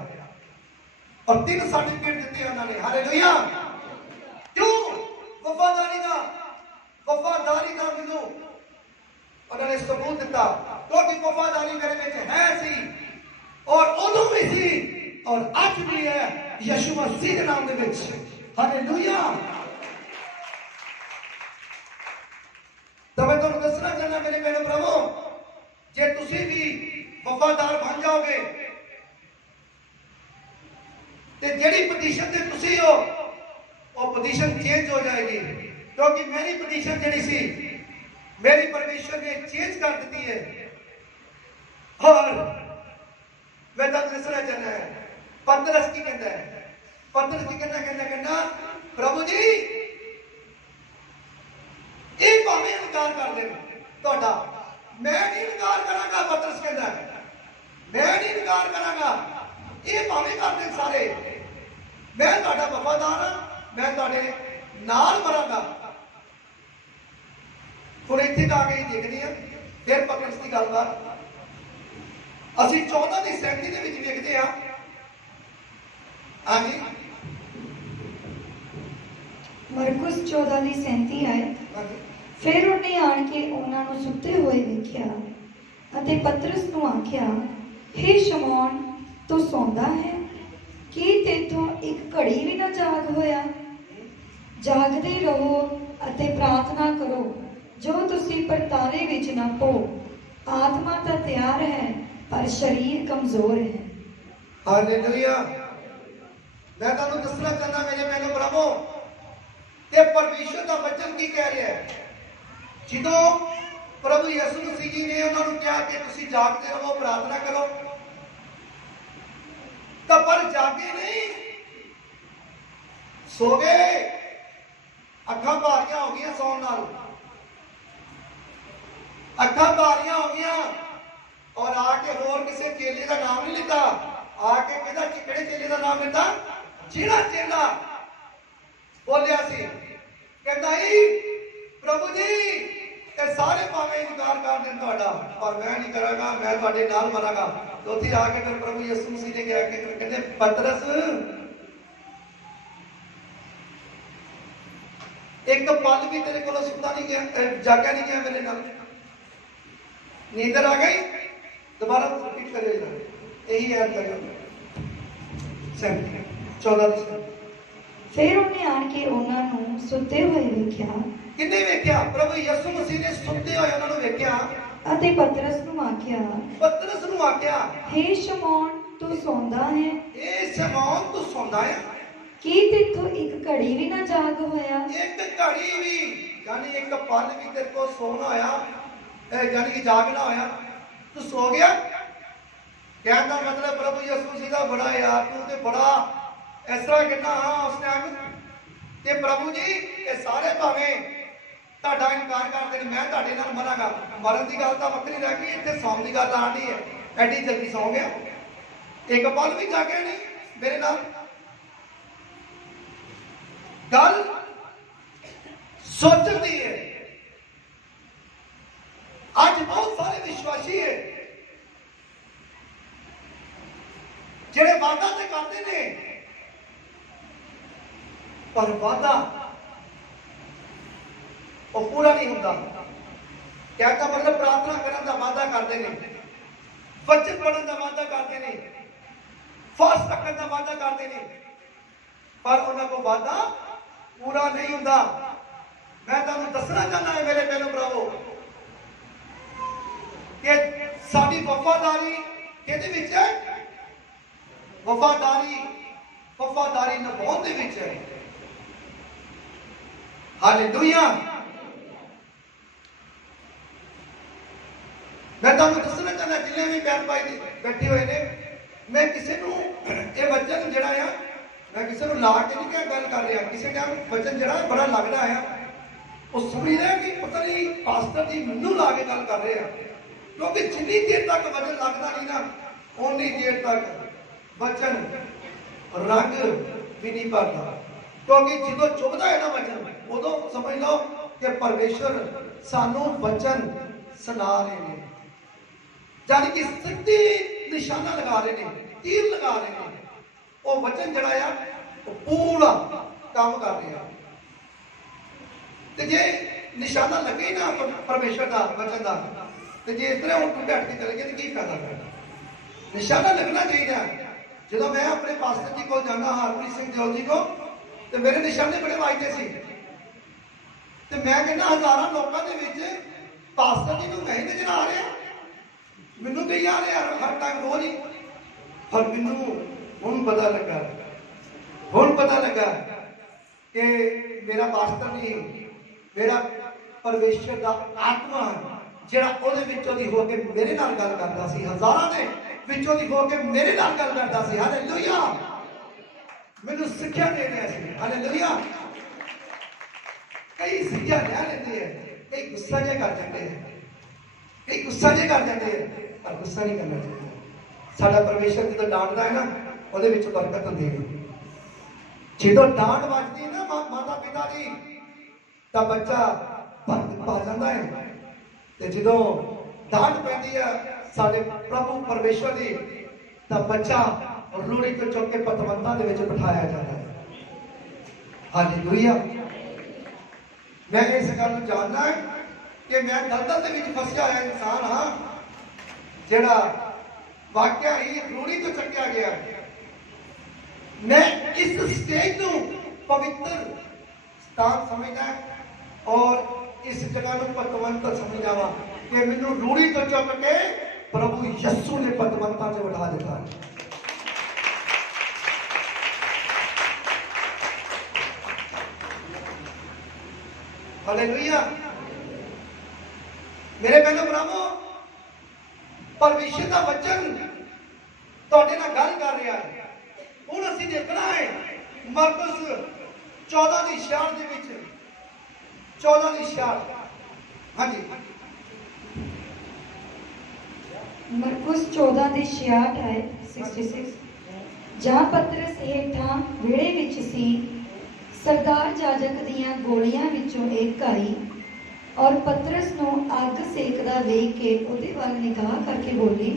और 3 सर्टिफिकेट दिते उन्होंने। हालेलुया। क्यों? वफादारी का मैनू उन्होंने सबूत दिता, क्योंकि वफादारी मेरे में है सी और उदों भी सी ਔਰ ਅੱਜ ਵੀ ਹੈ ਯਿਸੂ ਮਸੀਹ ਦੇ ਨਾਮ ਦੇ ਵਿੱਚ। ਹਾਲੇਲੂਇਆ। ਤਾਂ ਮੈਂ ਤੁਹਾਨੂੰ ਦੱਸਣਾ ਚਾਹੁੰਦਾ ਮੇਰੇ ਭੈਣੋ ਭਰਾਵੋ, ਜੇ ਤੁਸੀਂ ਵੀ ਵਫਾਦਾਰ ਬਣ ਜਾਓਗੇ ਤੇ ਜਿਹੜੀ ਪੋਜੀਸ਼ਨ ਤੇ ਤੁਸੀਂ ਹੋ ਉਹ ਪੋਜੀਸ਼ਨ ਚੇਂਜ ਹੋ ਜਾਏਗੀ, ਕਿਉਂਕਿ ਮੇਰੀ ਪੋਜੀਸ਼ਨ ਜਿਹੜੀ ਸੀ ਮੇਰੀ ਪਰਮੇਸ਼ਵਰ ਨੇ ਚੇਂਜ ਕਰ ਦਿੱਤੀ ਹੈ। ਔਰ ਮੈਂ ਤੁਹਾਨੂੰ ਦੱਸਣਾ ਚਾਹੁੰਦਾ ਹੈ ਪਤਰਸ ਕੀ ਕਹਿੰਦਾ ਹੈ, ਪਤਰਸ ਕੀ ਕਹਿੰਦਾ ਪ੍ਰਭੂ ਜੀ ਇਹ ਭਾਵੇਂ ਇਨਕਾਰ ਕਰ ਦੇਣ ਤੁਹਾਡਾ, ਮੈਂ ਨਹੀਂ ਇਨਕਾਰ ਕਰਾਂਗਾ। ਪਤਰਸ ਕਹਿੰਦਾ ਮੈਂ ਨਹੀਂ ਇਨਕਾਰ ਕਰਾਂਗਾ, ਇਹ ਭਾਵੇਂ ਕਰ ਦੇਣ ਸਾਰੇ, ਮੈਂ ਤੁਹਾਡਾ ਵਫਾਦਾਰ ਹਾਂ, ਮੈਂ ਤੁਹਾਡੇ ਨਾਲ ਮਰਾਂਗਾ। ਹੁਣ ਇੱਥੇ ਆ ਕੇ ਦੇਖਦੇ ਹਾਂ ਫਿਰ ਪਤਰਸ ਦੀ ਗੱਲਬਾਤ ਅਸੀਂ 14 ਦੀ 37 ਦੇ ਵਿੱਚ ਵੇਖਦੇ ਹਾਂ। ਹਾਂਜੀ ਮਰਕੁਸ 14 ਦੀ 37 ਆਇਤ। ਫਿਰ ਉਹਨੇ ਆਣ ਕੇ ਉਹਨਾਂ ਨੂੰ ਸੁੱਤੇ ਹੋਏ ਵੇਖਿਆ ਅਤੇ ਪਤਰਸ ਨੂੰ ਆਖਿਆ, ਹੇ ਸ਼ਮੌਨ, ਤੂੰ ਸੌਂਦਾ ਹੈ? ਕੀ ਤੇਥੋਂ ਇੱਕ ਘੜੀ ਵੀ ਨਾ ਜਾਗ ਹੋਇਆ? ਜਾਗਦੇ ਰਹੋ ਅਤੇ ਪ੍ਰਾਰਥਨਾ ਕਰੋ, ਜੋ ਤੁਸੀਂ ਪਰਤਾਵੇ ਵਿੱਚ ਨਾ ਪੋ। ਆਤਮਾ ਤਾਂ ਤਿਆਰ ਹੈ ਪਰ ਸਰੀਰ ਕਮਜ਼ੋਰ ਹੈ। ਹਾਲੇਲੂਇਆ। ਮੈਂ ਤੁਹਾਨੂੰ ਦੱਸਣਾ ਚਾਹੁੰਦਾ ਮੇਰੇ ਭੈਣੋ ਭਰਾਵੋ, ਤੇ ਪਰਮੇਸ਼ਰ ਦਾ ਵਚਨ ਕੀ ਕਹਿ ਰਿਹਾ ਹੈ। ਜਦੋਂ ਪ੍ਰਭੂ ਯਿਸੂ ਮਸੀਹ ਜੀ ਨੇ ਉਹਨਾਂ ਨੂੰ ਕਿਹਾ ਕਿ ਤੁਸੀਂ ਜਾਗਦੇ ਰਹੋ, ਪ੍ਰਾਰਥਨਾ ਕਰੋ, ਤਾਂ ਪਰ ਜਾਗੇ ਨਹੀਂ, ਸੋ ਗਏ। ਅੱਖਾਂ ਭਾਰੀਆਂ ਹੋ ਗਈਆਂ ਸੌਣ ਨਾਲ, ਅੱਖਾਂ ਭਾਰੀਆਂ ਹੋ ਗਈਆਂ। ਔਰ ਆ ਕੇ ਹੋਰ ਕਿਸੇ ਚੇਲੇ ਦਾ ਨਾਮ ਨਹੀਂ ਲਿੱਤਾ, ਆ ਕੇ ਕਹਿੰਦਾ ਕਿਹੜੇ ਚੇਲੇ ਦਾ ਨਾਮ ਲਿੱਤਾ? ਜਿਹੜਾ ਚੇਲਾ ਬੋਲਿਆ ਸੀ, ਕਹਿੰਦਾ ਪ੍ਰਭੂ ਜੀ ਇਹ ਸਾਰੇ ਭਾਵੇਂ ਇਨਕਾਰ ਕਰ ਦੇਣ ਤੁਹਾਡਾ, ਪਰ ਮੈਂ ਨਹੀਂ ਕਰਾਂਗਾ, ਮੈਂ ਤੁਹਾਡੇ ਨਾਲ ਮਰਾਂਗਾ। ਉੱਥੇ ਆ ਕੇ ਫਿਰ ਪ੍ਰਭੂ ਯਿਸੂ ਮਸੀਹ ਨੇ ਕਿਹਾ ਕਿ ਕਹਿੰਦੇ ਪਤਰਸ ਇੱਕ ਪਲ ਵੀ ਤੇਰੇ ਕੋਲੋਂ ਸੁੱਤਾ ਨਹੀਂ ਗਿਆ, ਜਾਗਿਆ ਨਹੀਂ ਗਿਆ ਮੇਰੇ ਨਾਲ, ਨੀਂਦਰ ਆ ਗਈ। दोबारा रिपीट करेगा, यही याद करेगा 14। ਫਿਰ ਉਹਨੇ ਆਣ ਕੇ ਉਹਨਾਂ ਨੂੰ ਸੁੱਤੇ ਹੋਏ ਵੇਖਿਆ। ਕਿੰਨੇ ਵੇਖਿਆ? ਪ੍ਰਭੂ ਯਿਸੂ ਮਸੀਹ ਨੇ ਸੁੱਤੇ ਹੋਏ ਉਹਨਾਂ ਨੂੰ ਵੇਖਿਆ ਅਤੇ ਪਤਰਸ ਨੂੰ ਆਖਿਆ, ਹੇ ਸ਼ਮੌਨ, ਤੂੰ ਸੌਂਦਾ ਹੈ? ਇਹ ਸ਼ਮੌਨ ਤੂੰ ਸੌਂਦਾ ਹੈ? ਕੀ ਤੇਥੋਂ ਇੱਕ ਘੜੀ ਵੀ ਨਾ ਜਾਗ ਹੋਇਆ? ਇੱਕ ਘੜੀ ਵੀ, ਯਾਨੀ ਇੱਕ ਪਲ ਵੀ ਤੇਰੇ ਕੋਲ ਸੋਣਾ ਹੋਇਆ, ਯਾਨੀ ਕਿ ਜਾਗਣਾ ਹੋਇਆ, ਤੂੰ ਸੋ ਗਿਆ? ਕਹਿਣ ਦਾ ਮਤਲਬ ਪ੍ਰਭੂ ਯਿਸੂ ਮਸੀਹ ਦਾ ਬੜਾ ਯਾਰ, ਤੂੰ ਤੇ ਬੜਾ ਇਸ ਤਰ੍ਹਾਂ ਕਹਿੰਦਾ ਹਾਂ ਉਸ ਟਾਈਮ ਤੇ ਪ੍ਰਭੂ ਜੀ ਇਹ ਸਾਰੇ ਭਾਵੇਂ ਤੁਹਾਡਾ ਇਨਕਾਰ ਕਰਦੇ ਨੇ, ਮੈਂ ਤੁਹਾਡੇ ਨਾਲ ਮਰਾਂਗਾ। ਮਰਨ ਦੀ ਗੱਲ ਤਾਂ ਵੱਖਰੀ ਰਹਿ ਗਈ, ਇੱਥੇ ਸੌਣ ਦੀ ਗੱਲ ਆਣੀ ਹੈ। ਐਡੀ ਜਲਦੀ ਸੌ ਗਿਆ, ਇੱਕ ਪਲ ਵੀ ਜਾਗਿਆ ਨਹੀਂ ਮੇਰੇ ਨਾਲ। ਗੱਲ ਸੋਚਣ ਦੀ ਹੈ। ਅੱਜ ਬਹੁਤ ਸਾਰੇ ਵਿਸ਼ਵਾਸੀ ਹੈ ਜਿਹੜੇ ਵਾਅਦਾ ਤੇ ਕਰਦੇ ਨੇ, ਪਰ ਵਾਅਦਾ ਉਹ ਪੂਰਾ ਨਹੀਂ ਹੁੰਦਾ। ਕਹਿਣ ਦਾ ਮਤਲਬ ਪ੍ਰਾਰਥਨਾ ਕਰਨ ਦਾ ਵਾਅਦਾ ਕਰਦੇ ਨੇ, ਵਚਨ ਪੜ੍ਹਨ ਦਾ ਵਾਅਦਾ ਕਰਦੇ ਨੇ, ਫਾਸਟ ਰੱਖਣ ਦਾ ਵਾਅਦਾ ਕਰਦੇ ਨੇ, ਪਰ ਉਹਨਾਂ ਕੋਲ ਵਾਅਦਾ ਪੂਰਾ ਨਹੀਂ ਹੁੰਦਾ। ਮੈਂ ਤੁਹਾਨੂੰ ਦੱਸਣਾ ਚਾਹੁੰਦਾ ਹਾਂ ਮੇਰੇ ਭੈਣੋ ਭਰਾਵੋ ਕਿ ਸਾਡੀ ਵਫਾਦਾਰੀ ਕਿਹਦੇ ਵਿੱਚ ਹੈ? ਵਫਾਦਾਰੀ ਨਿਭਾਉਣ ਦੇ ਵਿੱਚ ਹੈ। ਹਾਲੇਲੂਇਆ। ਮੈਂ ਤੁਹਾਨੂੰ ਦੱਸਣਾ ਚਾਹੁੰਦਾ ਜਿੰਨੇ ਵੀ ਭੈਣ ਭਾਈ ਬੈਠੇ ਹੋਏ ਨੇ, ਮੈਂ ਕਿਸੇ ਨੂੰ ਇਹ ਵਚਨ ਜਿਹੜਾ ਆ, ਮੈਂ ਕਿਸੇ ਨੂੰ ਲਾ ਕੇ ਨਹੀਂ ਗੱਲ ਕਰ ਰਿਹਾ। ਕਿਸੇ ਟਾਈਮ ਵਚਨ ਜਿਹੜਾ ਬੜਾ ਲੱਗਦਾ ਆ, ਉਹ ਸੁਣੀ ਰਿਹਾ ਕਿ ਪਤਾ ਨਹੀਂ ਪਾਸਟਰ ਜੀ ਮੈਨੂੰ ਲਾ ਕੇ ਗੱਲ ਕਰ ਰਹੇ ਆ, ਕਿਉਂਕਿ ਜਿੰਨੀ ਦੇਰ ਤੱਕ ਵਚਨ ਲੱਗਦਾ ਨਹੀਂ ਨਾ, ਉਨੀ ਦੇਰ ਤੱਕ ਵਚਨ ਰੰਗ ਵੀ ਨਹੀਂ ਭਰਦਾ। ਕਿਉਂਕਿ ਜਦੋਂ ਚੁਭਦਾ ਹੈ ਨਾ ਵਚਨ, ਉਦੋਂ ਸਮਝ ਲਓ ਕਿ ਪਰਮੇਸ਼ਰ ਸਾਨੂੰ ਵਚਨ ਸੁਣਾ ਰਹੇ ਨੇ, ਜਾਨੀ ਕਿ ਸਿੱਧੀ ਨਿਸ਼ਾਨਾ ਲਗਾ ਰਹੇ ਨੇ, ਤੀਰ ਲਗਾ ਰਹੇ ਨੇ। ਉਹ ਵਚਨ ਜਿਹੜਾ ਆ ਉਹ ਪੂਰਾ ਕੰਮ ਕਰ ਰਿਹਾ। ਤੇ ਜੇ ਨਿਸ਼ਾਨਾ ਲੱਗੇ ਨਾ ਪਰਮੇਸ਼ਰ ਦਾ ਵਚਨ ਦਾ, ਤੇ ਜੇ ਇਸ ਤਰ੍ਹਾਂ ਉੱਠ ਬੈਠ ਕੇ ਚਲੇ ਗਏ ਤੇ ਕੀ ਫਾਇਦਾ? ਨਿਸ਼ਾਨਾ ਲੱਗਣਾ ਚਾਹੀਦਾ। ਜਦੋਂ ਮੈਂ ਆਪਣੇ ਪਾਸਟਰ ਜੀ ਕੋਲ ਜਾਂਦਾ ਹਰਪ੍ਰੀਤ ਸਿੰਘ ਦਿਓਲ ਜੀ ਕੋਲ ਤੇ ਮੇਰੇ ਨਿਸ਼ਾਨੇ ਬੜੇ ਵਾਜਦੇ ਸੀ ਤੇ ਮੈਂ ਕਹਿੰਦਾ ਹਜ਼ਾਰਾਂ ਲੋਕਾਂ ਦੇ ਵਿੱਚ ਪਾਸਟਰ ਜੀ ਨੂੰ ਨਹੀਂ ਨਜ਼ਰ ਆ ਰਿਹਾ, ਮੈਨੂੰ ਕਹੀ ਆ ਰਿਹਾ ਹਰ ਟਾਈਮ ਰੋਜ਼ ਹੀ। ਪਰ ਮੈਨੂੰ ਹੁਣ ਪਤਾ ਲੱਗਾ ਕਿ ਮੇਰਾ ਪਾਸਟਰ ਨਹੀਂ, ਮੇਰਾ ਪਰਮੇਸ਼ਰ ਦਾ ਆਤਮਾ ਜਿਹੜਾ ਉਹਦੇ ਵਿੱਚੋਂ ਦੀ ਹੋ ਕੇ ਮੇਰੇ ਨਾਲ ਗੱਲ ਕਰਦਾ ਸੀ, ਹਜ਼ਾਰਾਂ ਦੇ ਵਿੱਚੋਂ ਦੀ ਹੋ ਕੇ ਮੇਰੇ ਨਾਲ ਗੱਲ ਕਰਦਾ ਸੀ। ਹਾਲੇਲੂਇਆ, ਮੈਨੂੰ ਸਿੱਖਿਆ ਦੇ ਰਿਹਾ ਸੀ। ਹਾਲੇਲੂਇਆ, ਕਈ ਸਿੱਖਿਆ ਲੈ ਲੈਂਦੇ ਆ, ਕਈ ਗੁੱਸਾ ਜਿਹਾ ਕਰ ਜਾਂਦੇ ਆ, ਪਰ ਗੁੱਸਾ ਨਹੀਂ ਕਰਨਾ ਚਾਹੀਦਾ। ਸਾਡਾ ਪਰਮੇਸ਼ਰ ਜਦੋਂ ਡਾਂਟਦਾ ਹੈ ਨਾ, ਉਹਦੇ ਵਿੱਚ ਬਰਕਤ ਹੁੰਦੀ ਹੈ। ਜਦੋਂ ਡਾਂਟ ਵੱਜਦੀ ਨਾ ਮਾਤਾ ਪਿਤਾ ਦੀ ਤਾਂ ਬੱਚਾ ਪਾ ਜਾਂਦਾ ਹੈ, ਤੇ ਜਦੋਂ ਡਾਂਟ ਪੈਂਦੀ ਹੈ ਸਾਡੇ ਪ੍ਰਭੂ ਪਰਮੇਸ਼ਰ ਦੀ ਤਾਂ ਬੱਚਾ ਰੂੜੀ ਤੋਂ ਚੁੱਕ ਕੇ ਪਤਵੰਤਾਂ ਦੇ ਵਿੱਚ ਬਿਠਾਇਆ ਜਾਂਦਾ ਹੈ। ਹਾਲੇਲੂਇਆ, ਮੈਂ ਇਸ ਗੱਲ ਨੂੰ ਜਾਣਦਾ ਕਿ ਮੈਂ ਦਲਦਲ ਦੇ ਵਿੱਚ ਫਸਿਆ ਹੋਇਆ ਇਨਸਾਨ ਹਾਂ, ਜਿਹੜਾ ਵਾਕਿਆ ਹੀ ਰੂੜੀ ਤੋਂ ਚੱਕਿਆ ਗਿਆ। ਮੈਂ ਇਸ ਸਟੇਜ ਨੂੰ ਪਵਿੱਤਰ ਸਥਾਨ ਸਮਝਦਾ ਔਰ ਇਸ ਜਗ੍ਹਾ ਨੂੰ ਪਤਵੰਤ ਸਮਝਦਾ ਵਾ ਕਿ ਮੈਨੂੰ ਰੂੜੀ ਤੋਂ ਚੁੱਕ ਕੇ ਪ੍ਰਭੂ ਯਿਸੂ ਨੇ ਪਤਵੰਤਾਂ 'ਚ ਬਿਠਾ ਦਿੱਤਾ। ਹਾਲੇਲੂਇਆ, ਮੇਰੇ ਭੈਣੋ ਭਰਾਵੋ, ਪਰਮੇਸ਼ਰ ਦਾ ਵਚਨ ਤੁਹਾਡੇ ਨਾਲ ਗੱਲ ਕਰ ਰਿਹਾ ਹੈ। ਹੁਣ ਅਸੀਂ ਦੇਖਣਾ ਹੈ ਮਰਕਸ 14:66 ਦੇ ਵਿੱਚ 14:66। ਹਾਂਜੀ, ਮਰਕਸ 14:66 ਹੈ 66। ਜਾਂ ਪਤਰਸ ਹੇਠਾਂ ਵਿਹੜੇ ਵਿੱਚ ਸੀ, ਸਰਦਾਰ ਜਾਜਕ ਦੀਆਂ ਗੋਲੀਆਂ ਵਿੱਚੋਂ ਇੱਕ ਆਈ ਔਰ ਪਤਰਸ ਨੂੰ ਅੱਗ ਸੇਕਦਾ ਵੇਖ ਕੇ ਉਹਦੇ ਵੱਲ ਨਿਗਾਹ ਕਰਕੇ ਬੋਲੀ,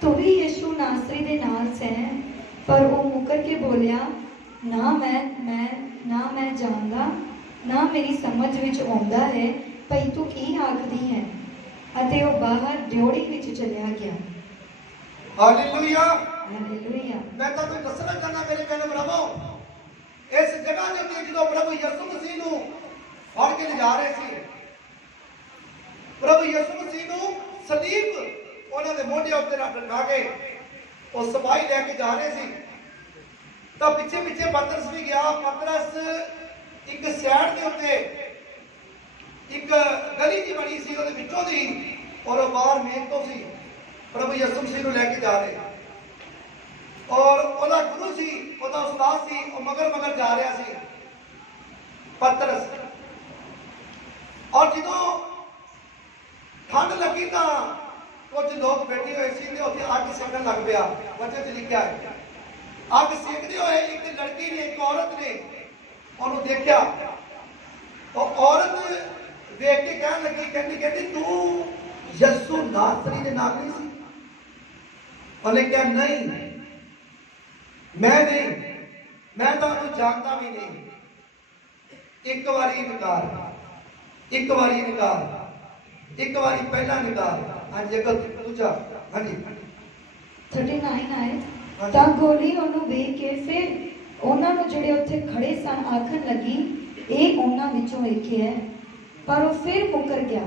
ਤੂੰ ਵੀ ਯਿਸੂ ਨਾਸਰੀ ਦੇ ਨਾਲ ਸੈਂ। ਪਰ ਉਹ ਮੁਕਰ ਕੇ ਬੋਲਿਆ, ਨਾ ਮੈਂ ਜਾਣਦਾ, ਨਾ ਮੇਰੀ ਸਮਝ ਵਿੱਚ ਆਉਂਦਾ ਹੈ ਭਈ ਤੂੰ ਕੀ ਆਖਦੀ ਹੈ। ਅਤੇ ਉਹ ਬਾਹਰ ਡਿਓੜੀ ਵਿੱਚ ਚਲਿਆ ਗਿਆ। Hallelujah, hallelujah. ਮੈਂ ਤੁਹਾਨੂੰ ਦੱਸਣਾ ਚਾਹੁੰਦਾ ਮੇਰੇ ਭੈਣੋ ਭਰਾਵੋ, ਇਸ ਜਗ੍ਹਾ ਦੇ ਉੱਤੇ ਜਦੋਂ ਪ੍ਰਭੂ ਯਿਸੂ ਮਸੀਹ ਨੂੰ ਫੜ ਕੇ ਲਿਜਾ ਰਹੇ ਸੀ, ਪ੍ਰਭੂ ਯਿਸੂ ਮਸੀਹ ਨੂੰ ਸਲੀਬ ਉਹਨਾਂ ਦੇ ਮੋਢੇ ਉੱਤੇ ਰੱਖਾ ਕੇ ਉਹ ਸਿਪਾਹੀ ਲੈ ਕੇ ਜਾ ਰਹੇ ਸੀ, ਤਾਂ ਪਿੱਛੇ ਪਤਰਸ ਵੀ ਗਿਆ। ਪਤਰਸ ਇੱਕ ਸਾਈਡ ਦੇ ਉੱਤੇ ਇੱਕ ਗਲੀ ਜੀ ਬਣੀ ਸੀ ਉਹਦੇ ਵਿੱਚੋਂ ਦੀ, ਔਰ ਉਹ ਬਾਹਰ ਮੇਨ ਤੋਂ ਸੀ ਪ੍ਰਭੂ ਯਿਸੂ ਮਸੀਹ ਨੂੰ ਲੈ ਕੇ ਜਾ ਰਹੇ, ਔਰ ਉਹਦਾ ਗੁਰੂ ਸੀ, ਉਹਦਾ ਉਸਤਾਦ ਸੀ, ਉਹ ਮਗਰ ਜਾ ਰਿਹਾ ਸੀ ਪਤਰਸ। ਔਰ ਜਦੋਂ ਠੰਡ ਲੱਗੀ ਤਾਂ ਕੁਝ ਲੋਕ ਬੈਠੇ ਹੋਏ ਸੀ ਤੇ ਉੱਥੇ ਅੱਗ ਸੇਕਣ ਲੱਗ ਪਿਆ। ਵਚਨ 'ਚ ਲਿਖਿਆ ਹੈ, ਅੱਗ ਸੇਕਦੇ ਹੋਏ ਇੱਕ ਲੜਕੀ ਨੇ, ਇੱਕ ਔਰਤ ਨੇ ਉਹਨੂੰ ਦੇਖਿਆ। ਉਹ ਔਰਤ ਵੇਖ ਕੇ ਕਹਿਣ ਲੱਗੀ, ਕਹਿੰਦੀ ਤੂੰ ਯਿਸੂ ਨਾਸਰੀ ਦੇ ਨਾਲ ਨਹੀਂ ਸੀ? ਉਹਨੇ ਕਿਹਾ, ਨਹੀਂ, ਮੈਂ ਨਹੀਂ, ਮੈਂ ਤਾਂ ਉਹਨੂੰ ਜਾਣਦਾ ਵੀ ਨਹੀਂ। ਇੱਕ ਵਾਰੀ ਇਨਕਾਰ, ਇੱਕ ਵਾਰੀ ਪਹਿਲਾ ਇਨਕਾਰ। ਹਾਂਜੀ, ਅੱਗੇ ਦੂਜਾ। ਹਾਂਜੀ, 39 ਆਏ। ਤਾਂ ਗੋਲੀ ਉਹਨੂੰ ਵੇਖ ਕੇ ਫਿਰ ਉਹਨਾਂ ਨੂੰ ਜਿਹੜੇ ਉੱਥੇ ਖੜੇ ਸਨ ਆਖਣ ਲੱਗੀ, ਇਹ ਉਹਨਾਂ ਵਿੱਚੋਂ ਇੱਕ ਹੈ। ਪਰ ਉਹ ਫਿਰ ਮੁੱਕਰ ਗਿਆ।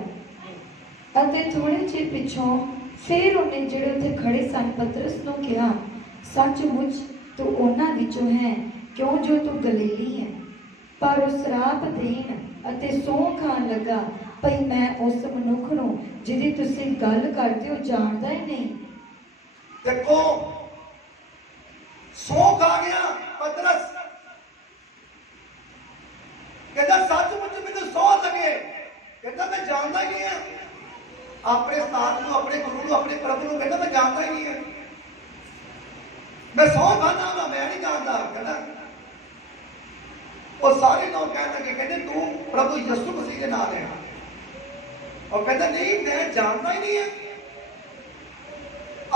ਅਤੇ ਥੋੜੇ ਚਿਰ ਪਿੱਛੋਂ ਫਿਰ ਉਹਨੇ ਜਿਹੜੇ ਉੱਥੇ ਖੜੇ ਸਨ ਪਤਰਸ ਨੂੰ ਕਿਹਾ, ਸੱਚਮੁੱਚ ਤੂੰ ਉਹਨਾਂ ਵਿੱਚੋਂ ਹੈ, ਕਿਉਂ ਜੋ ਤੂੰ ਗਲੀਲੀ ਹੈ। ਪਰ ਉਹ ਸਰਾਪ ਦੇਣ ਅਤੇ ਸਹੁੰ ਖਾਣ ਲੱਗਾ, ਭਈ ਮੈਂ ਉਸ ਮਨੁੱਖ ਨੂੰ ਜਿਹਦੀ ਤੁਸੀਂ ਗੱਲ ਕਰਦੇ ਹੋ ਜਾਣਦਾ ਹੀ ਨਹੀਂ। ਦੇਖੋ, ਸਹੁੰ ਖਾ ਗਿਆ ਪਤਰਸ। ਕਹਿੰਦਾ ਸੱਚਮੁੱਚ ਮੈਨੂੰ ਸਹੁੰ ਲੱਗੇ, ਕਹਿੰਦਾ ਮੈਂ ਜਾਣਦਾ ਹੀ ਨਹੀਂ ਹਾਂ ਆਪਣੇ ਉਸਤਾਦ ਨੂੰ, ਆਪਣੇ ਗੁਰੂ ਨੂੰ, ਆਪਣੇ ਪ੍ਰਭੂ ਨੂੰ। ਕਹਿੰਦਾ ਮੈਂ ਜਾਣਦਾ ਹੀ ਨਹੀਂ ਹਾਂ, ਮੈਂ ਸਹੁੰ ਖਾਂਦਾ ਵਾ, ਮੈਂ ਨਹੀਂ ਜਾਣਦਾ। ਕਹਿੰਦਾ ਉਹ ਸਾਰੇ ਲੋਕ ਕਹਿਣ ਲੱਗੇ, ਕਹਿੰਦੇ ਤੂੰ ਪ੍ਰਭੂ ਯਿਸੂ ਮਸੀਹ ਦੇ ਨਾਲ ਹੈ। ਉਹ ਕਹਿੰਦਾ ਨਹੀਂ, ਮੈਂ ਜਾਣਦਾ ਹੀ ਨਹੀਂ ਹੈ।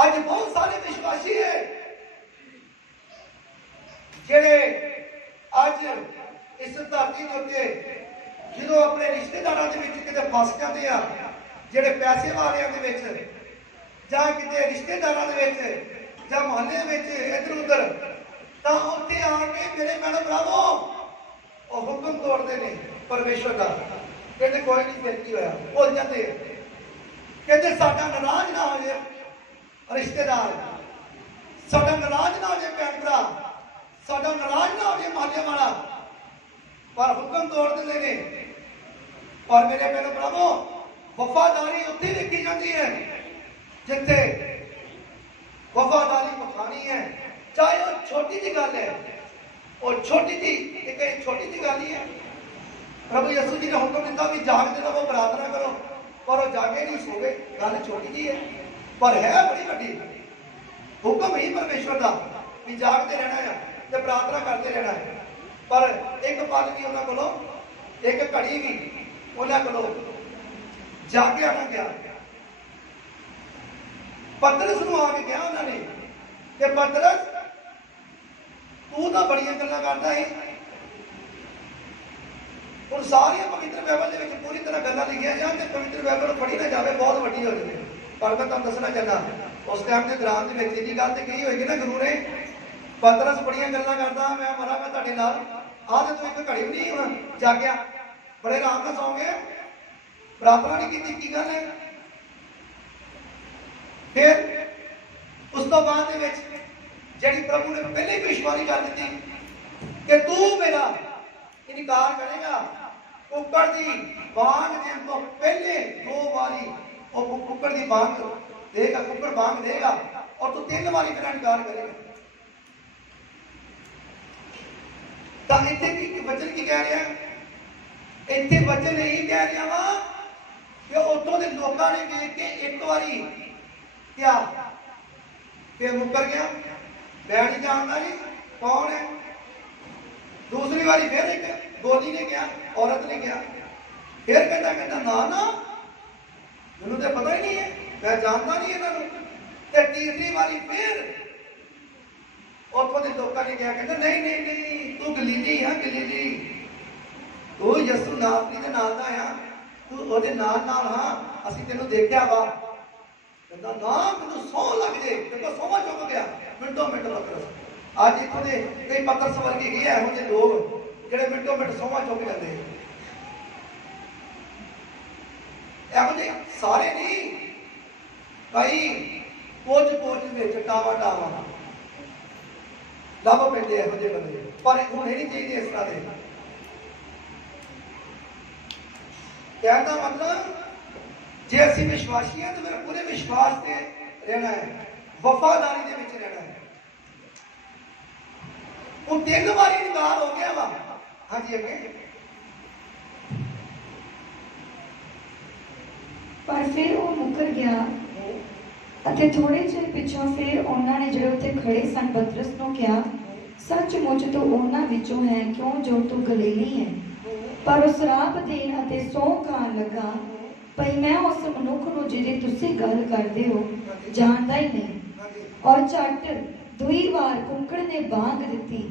ਅੱਜ ਬਹੁਤ ਸਾਰੇ ਵਿਸ਼ਵਾਸੀ ਹੈ ਜਿਹੜੇ ਅੱਜ ਇਸ ਧਰਤੀ ਦੇ ਉੱਤੇ ਜਦੋਂ ਆਪਣੇ ਰਿਸ਼ਤੇਦਾਰਾਂ ਦੇ ਵਿੱਚ ਕਿਤੇ ਫਸ ਜਾਂਦੇ ਆ, ਜਿਹੜੇ ਪੈਸੇ ਵਾਲਿਆਂ ਦੇ ਵਿੱਚ ਜਾਂ ਕਿਤੇ ਰਿਸ਼ਤੇਦਾਰਾਂ ਦੇ ਵਿੱਚ ਜਾਂ मोहल्ले में इधर उधर, तो उत्थे आके मेरे मैडम भरावो और हुक्म तोड़ते ने परमेश्वर का, कहते कोई नहीं फिर की होया, भुल जाते, कहते साडा नाराज ना हो जाए रिश्तेदार, साडा नाराज ना हो जाए भैन भरा, साडा नाराज ना हो जाए मोहल्ले वाला, पर हुक्म तोड़ देते ने। और मेरे मैडम भरावो वफादारी उत्थे देखी जाती है जिथे वफादारी मखानी है, चाहे वो छोटी सी गल है, और छोटी सी एक छोटी सी गल ही है। प्रभु यीशु जी ने हुक्म दिता भी जागते रहो प्रार्थना करो, पर वो जागे नहीं सो गए, गल छोटी जी है पर है बड़ी वड्डी। हुक्म ही परमेश्वर का भी जागते रहना है तो प्रार्थना करते रहना है, पर एक पल भी उन्होंने कोलों, एक घड़ी भी उन्होंने कोलों जागया ना गया। पतरस नूं आके कहा उन्होंने कि पतरस तू तो बड़ियां गल्लां करदा है, और सारी पवित्र बाइबल के पूरी तरह गल्लां लिखियां जान ते पवित्र बाइबल पढ़ी ना जाए बहुत वड्डी हो जाए। पर मैं तुहानूं दसना चाहना उस टाइम के दौरान के व्यक्ति की गल तो कही होगी ना, गुरु ने पतरस बड़ियां गल्लां करदा, मैं मरांगा तुहाडे नाल, आ ते तू एक घड़ी भी नहीं जागया, बड़े आराम नाल सौ गए, प्रार्थना नहीं की गल है। फिर उस तो बाद जी प्रभु ने पहले ही विश्वासी कर दी कि तू मेरा इनकार करेगा, कुक्कड़ की बांग देने तो पहले 2 बारी और कुक्कड़ की बांग देगा, कुक्कड़ बांग देगा और तू 3 बारी मेरा इनकार करेगा। तो इतने वचन की कह रहा है, इतने वचन यही कह रहा वा कि उतों के लोगों ने देख के एक बारी क्या फिर मुकर गया, मैं नहीं जानता जी कौन है। दूसरी बारी फिर एक गोली ने गया, औरत ने गया, फिर कहता कहता ना ना मैनू तो पता ही नहीं है, मैं जानता नहीं इन्होंने। तीसरी बारी फिर उतों के लोगों ने कहा, कहता नहीं नहीं नहीं तू गलीली है, गलीली तू यसू नासरी के नाल दा है, तू ओदे नाल नाल हाँ असीं तेनू देखिया वा। कहता ना मैनू सौ लग जाए, कहता सौवा चुक गया मिनटों मिनट पतरस। अज इतों के कई पतरस वर्गे गए यहो जे लोग जिहड़े मिनटों मिनट सौवा चुक जाते हैं, यहो जे सारे नहीं, कई कुछ में टावा टावा लभ पैंदे यहो जे बंदे, पर होने नहीं चाहिए इस तरह के। कहता मतलब जे असीं विश्वासी हैं तो मेरे पूरे विश्वास से रहना है, वफादारी के विच रहना है। वो 3 बारी इनकार हो गया वा। हाँ जी अगे पर फिर वो मुकर गया ਅਤੇ ਥੋੜੇ ਚਿਰ ਪਿੱਛੋਂ ਫਿਰ ਉਹਨਾਂ ਨੇ ਜਿਹੜੇ ਉੱਥੇ ਖੜੇ ਸਨ ਪਤਰਸ ਨੂੰ ਕਿਹਾ, ਸੱਚਮੁੱਚ ਤੂੰ ਉਹਨਾਂ ਵਿੱਚੋਂ ਹੈ ਕਿਉਂ ਜੋ ਤੂੰ ਗਲੀਲੀ ਹੈ। ਪਰ ਉਹ ਸ਼ਰਾਪ ਦੇਣ ਅਤੇ ਸਹੁੰ ਖਾਣ ਲੱਗਾ, ਭਈ ਮੈਂ ਉਸ ਮਨੁੱਖ ਨੂੰ ਜਿਹਦੀ ਤੁਸੀਂ ਗੱਲ ਕਰਦੇ ਹੋ ਜਾਣਦਾ ਹੀ ਨਹੀਂ। ਔਰ ਝੱਟ 2 ਵਾਰ ਕੁੱਕੜ ਨੇ ਬਾਂਗ ਦਿੱਤੀ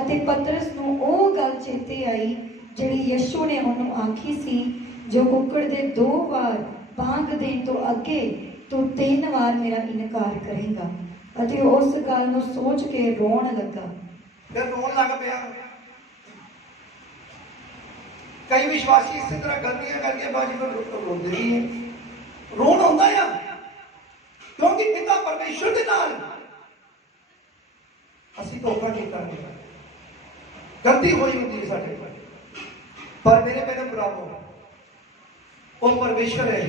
ਅਤੇ ਪਤਰਸ ਨੂੰ ਉਹ ਗੱਲ ਚੇਤੇ ਆਈ ਜਿਹੜੀ ਯਿਸੂ ਨੇ ਉਹਨੂੰ ਆਖੀ ਸੀ, ਜੋ ਕੁੱਕੜ ਦੇ 2 ਵਾਰ ਬਾਂਗ ਦੇਣ ਤੋਂ ਅੱਗੇ ਤੂੰ 3 ਵਾਰ ਮੇਰਾ ਇਨਕਾਰ ਕਰੇਗਾ। ਅਤੇ ਉਸ ਗੱਲ ਨੂੰ ਸੋਚ ਕੇ ਰੋਣ ਲੱਗਾ। फिर रोन लग पिया। कई विश्वासी इस तरह गलतियां करके बाजी पर रोते भी हैं, रोन होता है क्योंकि पिता परमेश्वर के नाल असीं धोखा नहीं करते, गलती होई होती है साडे कोल, पर मेरे मैडम भरावो वो परमेश्वर है,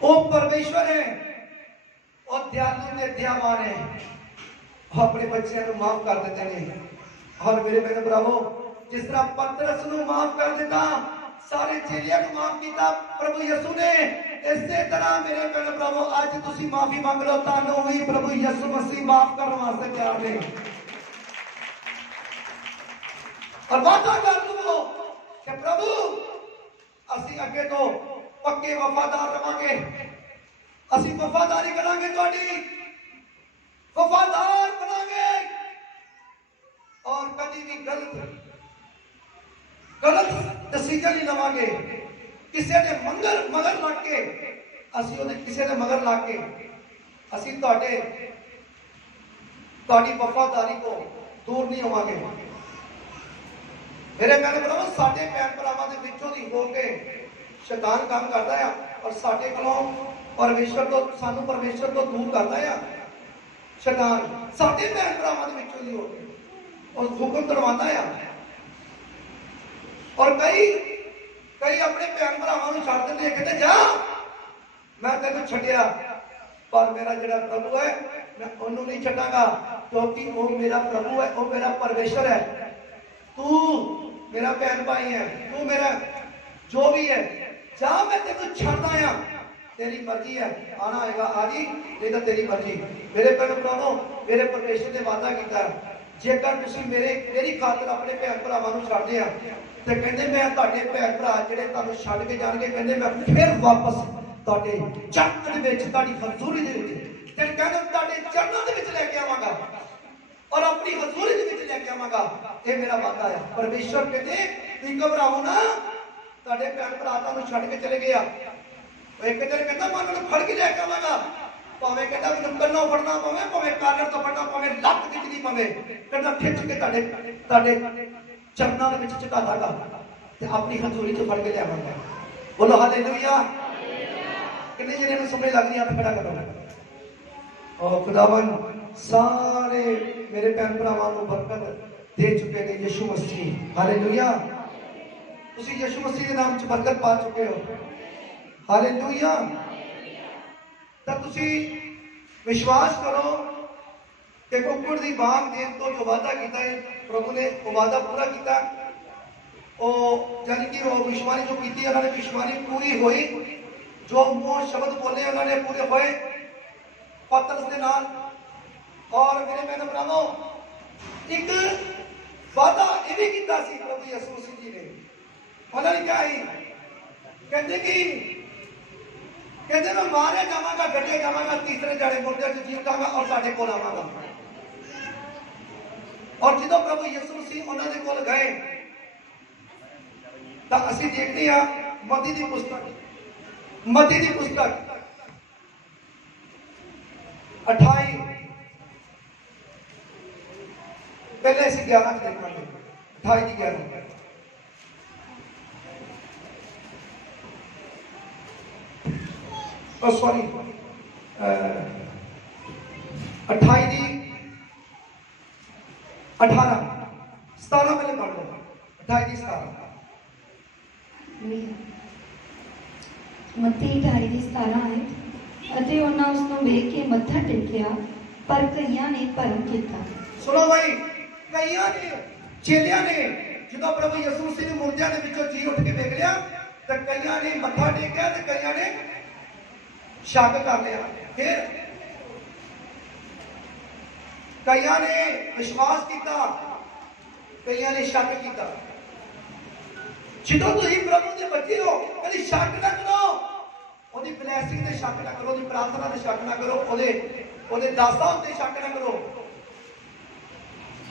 वो परमेश्वर है और दयालु ने दयावान है, अपने बच्चों को माफ कर देते हैं। और मेरे मेरे भरावो जिस तरह पतरस को माफ कर देता, सारे चेलियां को माफ किया प्रभु यीशु ने, इसी तरह मेरे मेरे भरावो आज तुसी माफी मांग लो, तानू भी प्रभु यीशु मसीह माफ करने वास्ते तैयार है। और वादा कर लो कि प्रभु असी अगे तो पक्के वफादार रहांगे, असी वफादारी करांगे, तुहाडी वफादार बनांगे और कभी भी गलत डिसीजन नहीं लवांगे। किसी ने मगर लग के असी किसी ने मगर लग के असी तुहाडे ਤੁਹਾਡੀ ਵਫਾਦਾਰੀ ਤੋਂ ਦੂਰ ਨਹੀਂ ਹੋਵਾਂਗੇ। ਮੇਰੇ ਭੈਣ ਭਰਾਵੋ, ਸਾਡੇ ਭੈਣ ਭਰਾਵਾਂ ਦੇ ਵਿੱਚੋਂ ਦੀ ਹੋ ਕੇ ਸ਼ੈਤਾਨ ਕੰਮ ਕਰਦਾ ਆ ਔਰ ਸਾਡੇ ਕੋਲੋਂ ਪਰਮੇਸ਼ਰ ਤੋਂ, ਸਾਨੂੰ ਪਰਮੇਸ਼ਰ ਤੋਂ ਦੂਰ ਕਰਦਾ ਆ ਸ਼ੈਤਾਨ। ਸਾਡੇ ਭੈਣ ਭਰਾਵਾਂ ਦੇ ਵਿੱਚੋਂ ਦੀ ਹੋ ਕੇ ਔਰ ਹੁਕਮ ਕਰਵਾਉਂਦਾ ਆ। ਔਰ ਕਈ ਆਪਣੇ ਭੈਣ ਭਰਾਵਾਂ ਨੂੰ ਛੱਡ ਦਿੰਦੇ, ਕਹਿੰਦੇ ਜਾ ਮੈਂ ਤੈਨੂੰ ਛੱਡਿਆ, ਪਰ ਮੇਰਾ ਜਿਹੜਾ ਪ੍ਰਭੂ ਹੈ ਮੈਂ ਉਹਨੂੰ ਨਹੀਂ ਛੱਡਾਂਗਾ, ਕਿਉਂਕਿ ਉਹ ਮੇਰਾ ਪ੍ਰਭੂ ਹੈ, ਉਹ ਮੇਰਾ ਪਰਮੇਸ਼ਰ ਹੈ। ਤੂੰ ਮੇਰਾ ਭੈਣ ਭਾਈ ਹੈ, ਤੂੰ ਮੇਰਾ ਜੋ ਵੀ ਹੈ, ਜਾ ਮੈਂ ਤੈਨੂੰ ਛੱਡਦਾ ਆ, ਤੇਰੀ ਮਰਜ਼ੀ ਹੈ, ਆਣਾ ਹੋਏਗਾ ਆ ਜੀ, ਨਹੀਂ ਤਾਂ ਤੇਰੀ ਮਰਜ਼ੀ। ਮੇਰੇ ਭੈਣ ਭਰਾਵੋ, ਮੇਰੇ ਪਰਮੇਸ਼ਰ ਨੇ ਵਾਅਦਾ ਕੀਤਾ, ਜੇਕਰ ਤੁਸੀਂ ਮੇਰੀ ਖਾਤਰ ਆਪਣੇ ਭੈਣ ਭਰਾਵਾਂ ਨੂੰ ਛੱਡਦੇ ਆ ਤੇ ਕਹਿੰਦੇ ਮੈਂ ਤੁਹਾਡੇ ਭੈਣ ਭਰਾ ਜਿਹੜੇ ਤੁਹਾਨੂੰ ਛੱਡ ਕੇ ਜਾਣਗੇ, ਕਹਿੰਦੇ ਮੈਂ ਫਿਰ ਵਾਪਸ ਤੁਹਾਡੇ ਚਰਨ ਦੇ ਵਿੱਚ, ਤੁਹਾਡੀ ਹਜ਼ੂਰੀ ਦੇ ਵਿੱਚ, ਤੇ ਕਹਿੰਦੇ ਤੁਹਾਡੇ ਚਰਨਾਂ ਦੇ ਵਿੱਚ ਲੈ ਕੇ ਆਵਾਂਗਾ ਔਰ ਆਪਣੀ ਹਜ਼ੂਰੀ ਦੇ ਵਿੱਚ ਲੈ ਕੇ ਆਵਾਂਗਾ। ਇਹ ਮੇਰਾ ਵਾਅਦਾ ਹੈ। ਪਰਮੇਸ਼ਰ ਕਹਿੰਦੇ ਤੁਸੀਂ ਘਬਰਾਓ ਨਾ, ਤੁਹਾਡੇ ਭੈਣ ਭਰਾ ਤੁਹਾਨੂੰ ਛੱਡ ਕੇ ਚਲੇ ਗਏ ਆ, ਇੱਕ ਦਿਨ ਕਹਿੰਦਾ ਮੈਂ ਉਹਨਾਂ ਨੂੰ ਫੜ ਕੇ ਲੈ ਕੇ ਆਵਾਂਗਾ, ਭਾਵੇਂ ਕਹਿੰਦਾ ਮੈਨੂੰ ਕੰਨੋਂ ਫੜਨਾ ਪਵੇ, ਭਾਵੇਂ ਕਾਲਰ ਤੋਂ ਫੜਨਾ ਪਵੇ, ਲੱਤ ਖਿੱਚਣੀ ਪਵੇ, ਕਹਿੰਦਾ ਖਿੱਚ ਕੇ ਤੁਹਾਡੇ ਚਰਨਾਂ ਦੇ ਵਿੱਚ ਝੁਕਾ ਦਾਂਗਾ ਤੇ ਆਪਣੀ ਹਜ਼ੂਰੀ 'ਚ ਫੜ ਕੇ ਲਿਆਵਾਂਗਾ। ਬੋਲੋ ਹਾਲੇਲੂਇਆ। ਕਿੰਨੇ ਜਿਹੜੇ ਨੂੰ ਸਮਝ ਲੱਗ ਰਹੀ ਆ, ਖੜਾ ਕਰੋ। ਔਰ ਖੁਦਾਵੰਦ ਸਾਰੇ ਮੇਰੇ ਭੈਣ ਭਰਾਵਾਂ ਨੂੰ ਬਰਕਤ ਦੇ ਚੁੱਕੇ ਨੇ ਯਿਸੂ ਮਸੀਹ। ਹਾਲੇਲੂਇਆ। ਤੁਸੀਂ ਯਿਸੂ ਮਸੀਹ ਦੇ ਨਾਮ 'ਚ ਬਰਕਤ ਪਾ ਚੁੱਕੇ ਹੋ। ਹਾਲੇਲੂਇਆ। ਤਾਂ ਤੁਸੀਂ ਵਿਸ਼ਵਾਸ ਕਰੋ ਕਿ ਕੁੱਕੜ ਦੀ ਬਾਂਗ ਦੇਣ ਤੋਂ ਜੋ ਵਾਅਦਾ ਕੀਤਾ ਹੈ ਪ੍ਰਭੂ ਨੇ, ਉਹ ਵਾਅਦਾ ਪੂਰਾ ਕੀਤਾ। ਉਹ ਜਾਨੀ ਕਿ ਉਹ ਵਿਸ਼ਵਾਨੀ ਜੋ ਕੀਤੀ ਉਹਨਾਂ ਨੇ ਵਿਸ਼ਵਾਨੀ ਪੂਰੀ ਹੋਈ, ਜੋ ਮੂੰਹ ਸ਼ਬਦ ਬੋਲੇ ਉਹਨਾਂ ਨੇ ਪੂਰੇ ਹੋਏ ਪਤਰਸ ਦੇ ਨਾਲ। ਔਰ ਮੇਰੇ ਭੈਣ ਭਰਾਵੋ, ਇੱਕ ਵਾਅਦਾ ਇਹ ਵੀ ਕੀਤਾ ਸੀ ਪ੍ਰਭੂ ਯਿਸੂ ਮਸੀਹ ਜੀ ਨੇ। ਉਹਨਾਂ ਨੇ ਕਿਹਾ ਸੀ, ਕਹਿੰਦੇ ਮੈਂ ਮਾਰਿਆ ਜਾਵਾਂਗਾ, ਗੱਡਿਆ ਜਾਵਾਂਗਾ, ਤੀਸਰੇ ਜਾੜੇ ਮੁਰਦਿਆਂ 'ਚ ਜੀਵਾਂਗਾ ਔਰ ਤੁਹਾਡੇ ਕੋਲ ਆਵਾਂਗਾ। ਔਰ ਜਦੋਂ ਪ੍ਰਭੂ ਯਿਸੂ ਮਸੀਹ ਉਹਨਾਂ ਦੇ ਕੋਲ ਗਏ ਤਾਂ ਅਸੀਂ ਦੇਖਦੇ ਹਾਂ ਮਤੀ ਦੀ ਪੁਸਤਕ 28 ਪਹਿਲੇ ਅਸੀਂ 11 ਦੇਖਾਂਗੇ। 28 ਦੀ 11 सॉरी 28 ਦੀ 18 17 ਪਹਿਲੇ ਪੜ੍ਹ ਲਓ। 28 ਦੀ 17 ਮੱਤੀ 28 ਦੀ 17 ਹੈ। ਅਤੇ ਉਹਨਾਂ ਉਸ ਨੂੰ ਵੇਖ ਕੇ ਮੱਥਾ ਟੇਕਿਆ, ਪਰ ਕਈਆਂ ਨੇ ਭਰਮ ਕੀਤਾ। ਸੁਣੋ ਭਾਈ, ਕਈਆਂ ਨੇ ਚੇਲਿਆਂ ਨੇ ਜਦੋਂ ਪ੍ਰਭੂ ਯਿਸੂ ਮਸੀਹ ਨੂੰ ਮੁਰਦਿਆਂ ਦੇ ਵਿੱਚੋਂ ਜੀ ਉੱਠ ਕੇ ਵੇਖ ਲਿਆ ਤਾਂ ਕਈਆਂ ਨੇ ਮੱਥਾ ਟੇਕਿਆ ਤੇ ਕਈਆਂ ਨੇ ਸ਼ੱਕ ਕਰ ਲਿਆ। ਫਿਰ ਕਈਆਂ ਨੇ ਵਿਸ਼ਵਾਸ ਕੀਤਾ, ਕਈਆਂ ਨੇ ਸ਼ੱਕ ਕੀਤਾ। ਜਦੋਂ ਤੁਸੀਂ ਪ੍ਰਭੂ ਦੇ ਬੱਚੇ ਹੋ, ਕਦੀ ਸ਼ੱਕ ਨਾ ਕਰੋ, ਉਹਦੀ ਬਲੈਸਿੰਗ ਤੇ ਸ਼ੱਕ ਨਾ ਕਰੋ, ਉਹਦੀ ਪ੍ਰਾਰਥਨਾ ਤੇ ਸ਼ੱਕ ਨਾ ਕਰੋ, ਉਹਦੇ ਦਾਸਾਂ ਉੱਤੇ ਸ਼ੱਕ ਨਾ ਕਰੋ।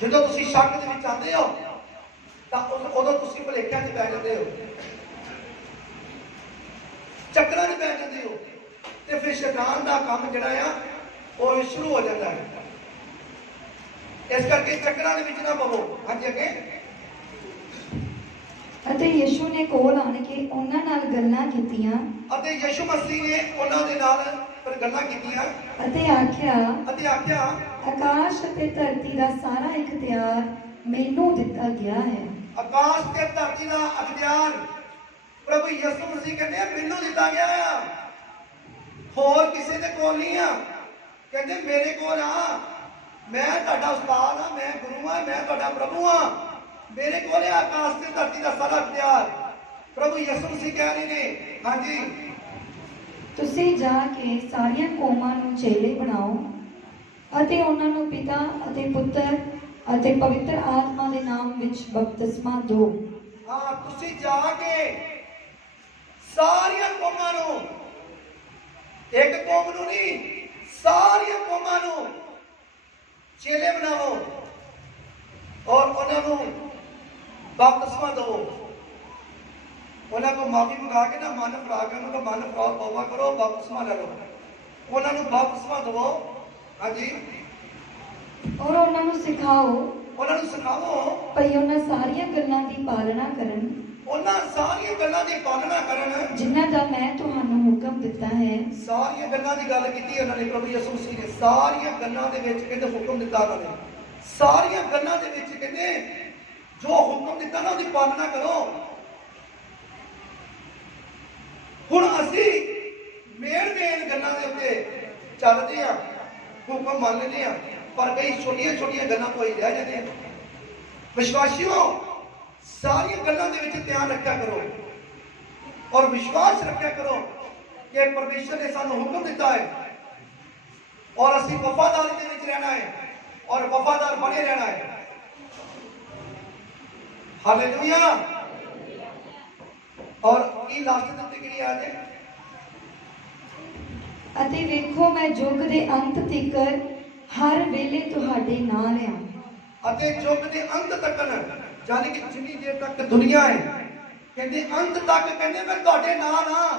ਜਦੋਂ ਤੁਸੀਂ ਸ਼ੱਕ ਦੇ ਵਿੱਚ ਆਉਂਦੇ ਹੋ ਤਾਂ ਉਦੋਂ ਤੁਸੀਂ ਭੁਲੇਖਿਆਂ 'ਚ ਪੈ ਜਾਂਦੇ ਹੋ, ਚੱਕਰਾਂ 'ਚ ਪੈ ਜਾਂਦੇ ਹੋ ਤੇ ਫਿਰ ਸ਼ੈਤਾਨ ਦਾ ਕੰਮ ਜਿਹੜਾ ਆ ਉਹ ਸ਼ੁਰੂ ਹੋ ਜਾਂਦਾ ਹੈ। ਇਸ ਕਰਕੇ ਚੱਕਰਾਂ ਦੇ ਵਿੱਚ ਨਾ ਪਵੋ। ਹਾਂਜੀ ਅੱਗੇ। ਅਤੇ ਯਿਸੂ ਨੇ ਕੋਲ ਆਣ ਕੇ ਉਹਨਾਂ ਨਾਲ ਗੱਲਾਂ ਕੀਤੀਆਂ। ਅਤੇ ਯਿਸੂ ਮਸੀਹ ਨੇ ਉਹਨਾਂ ਦੇ ਨਾਲ ਫਿਰ ਗੱਲਾਂ ਕੀਤੀਆਂ ਅਤੇ ਆਖਿਆ, ਆਕਾਸ਼ ਅਤੇ ਧਰਤੀ ਦਾ ਸਾਰਾ ਇਖਤਿਆਰ ਮੈਨੂੰ ਦਿੱਤਾ ਗਿਆ ਹੈ। ਆਕਾਸ਼ ਤੇ ਧਰਤੀ ਦਾ ਇਖਤਿਆਰ ਪ੍ਰਭੂ ਯਿਸੂ ਮਸੀਹ ਕਹਿੰਦੇ ਮੈਨੂੰ ਦਿੱਤਾ ਗਿਆ ਆ, ਹੋਰ ਕਿਸੇ ਦੇ ਕੋਲ ਨਹੀਂ ਆ। ਕਹਿੰਦੇ ਮੇਰੇ ਕੋਲ ਆ, ਮੈਂ ਤੁਹਾਡਾ ਉਸਤਾਦ ਆ, ਮੈਂ ਗੁਰੂ ਆ, ਮੈਂ ਤੁਹਾਡਾ ਪ੍ਰਭੂ ਆ, ਮੇਰੇ ਕੋਲ ਹੈ ਆਕਾਸ਼ ਤੇ ਧਰਤੀ ਦਾ ਸਾਰਾ ਇਖਤਿਆਰ। ਪ੍ਰਭੂ ਯਿਸੂ ਮਸੀਹ ਕਹਿ ਰਹੇ ਨੇ, ਹਾਂਜੀ, ਤੁਸੀਂ ਜਾ ਕੇ ਸਾਰੀਆਂ ਕੌਮਾਂ ਨੂੰ ਚੇਲੇ ਬਣਾਓ ਅਤੇ ਉਹਨਾਂ ਨੂੰ ਪਿਤਾ ਅਤੇ ਪੁੱਤਰ ਅਤੇ ਪਵਿੱਤਰ ਆਤਮਾ ਦੇ ਨਾਮ ਵਿੱਚ ਬਪਤਿਸਮਾ ਦਿਓ। ਹਾਂ, ਤੁਸੀਂ ਜਾ ਕੇ ਸਾਰੀਆਂ ਕੌਮਾਂ ਨੂੰ, ਇੱਕ ਕੌਮ ਨੂੰ ਨਹੀਂ, ਸਾਰੀਆਂ ਕੌਮਾਂ ਨੂੰ ਚੇਲੇ ਬਣਾਓ ਔਰ ਉਹਨਾਂ ਨੂੰ ਬਪਤਿਸਮਾ ਦਿਓ। ਉਹਨਾਂ को माफी मंगा के ना मन फड़ा के उनको मन फड़ाओ, तौबा करो, बपतिस्मा ले लो, उन्होंने बपतिस्मा दो। हाँ जी, ਔਰ ਉਹਨਾਂ ਨੂੰ ਸਿਖਾਓ ਉਹਨਾਂ ਨੂੰ ਸਿਖਾਓ ਭਈ ਉਹਨਾਂ ਸਾਰੀਆਂ ਗੱਲਾਂ ਦੀ ਪਾਲਣਾ ਕਰਨ ਉਹਨਾਂ ਸਾਰੀਆਂ ਗੱਲਾਂ ਦੀ ਪਾਲਣਾ ਕਰਨ ਜਿਨ੍ਹਾਂ ਦਾ ਮੈਂ ਤੁਹਾਨੂੰ ਹੁਕਮ ਦਿੱਤਾ ਹੈ। ਸਾਰੀਆਂ ਗੱਲਾਂ ਦੀ ਗੱਲ ਕੀਤੀ ਉਹਨਾਂ ਨੇ ਪ੍ਰਭੂ ਯਿਸੂ ਮਸੀਹ ਨੇ। ਸਾਰੀਆਂ ਗੱਲਾਂ ਦੇ ਵਿੱਚ ਕਹਿੰਦੇ ਹੁਕਮ ਦਿੱਤਾ ਉਹਨਾਂ ਨੇ। ਸਾਰੀਆਂ ਗੱਲਾਂ ਦੇ ਵਿੱਚ ਕਹਿੰਦੇ ਜੋ ਹੁਕਮ ਦਿੱਤਾ ਨਾ ਉਹਦੀ ਪਾਲਣਾ ਕਰੋ। ਹੁਣ ਅਸੀਂ ਮੇਨ ਗੱਲਾਂ ਦੇ ਉੱਤੇ ਚੱਲਦੇ ਆ, ਹੁਕਮ ਮੰਨ ਲੈਂਦੇ ਆ, ਪਰ ਕਈ ਛੋਟੀਆਂ ਗੱਲਾਂ ਤੋਂ ਹੀ ਰਹਿ ਜਾਂਦੇ ਆ। ਵਿਸ਼ਵਾਸੀਓ ਸਾਰੀਆਂ ਗੱਲਾਂ ਦੇ ਵਿੱਚ ਧਿਆਨ ਰੱਖਿਆ ਕਰੋ ਔਰ ਵਿਸ਼ਵਾਸ ਰੱਖਿਆ ਕਰੋ ਕਿ ਪਰਮੇਸ਼ਰ ਨੇ ਸਾਨੂੰ ਹੁਕਮ ਦਿੱਤਾ ਹੈ ਔਰ ਅਸੀਂ ਵਫਾਦਾਰੀ ਦੇ ਵਿੱਚ ਰਹਿਣਾ ਹੈ ਔਰ ਵਫਾਦਾਰ ਬਣੇ ਰਹਿਣਾ ਹੈ। ਹਾਲੇਲੂਇਆ। ਔਰ ਇਹ ਲਾਸਟ ਦੇ ਉੱਤੇ ਕਿਹੜੀ ਆਇਤ ਹੈ? ਅਤੇ ਵੇਖੋ ਮੈਂ ਯੁੱਗ ਦੇ ਅੰਤ ਤੀਕਰ ਹਰ ਵੇਲੇ ਤੁਹਾਡੇ ਨਾਲ ਹਾਂ। ਅਤੇ ਯੁੱਗ ਦੇ ਅੰਤ ਤੱਕ ਯਾਨੀ ਕਿ ਜਿੰਨੀ ਦੇਰ ਤੱਕ ਦੁਨੀਆ ਹੈ ਕਹਿੰਦੇ ਅੰਤ ਤੱਕ ਕਹਿੰਦੇ ਮੈਂ ਤੁਹਾਡੇ ਨਾਲ ਹਾਂ।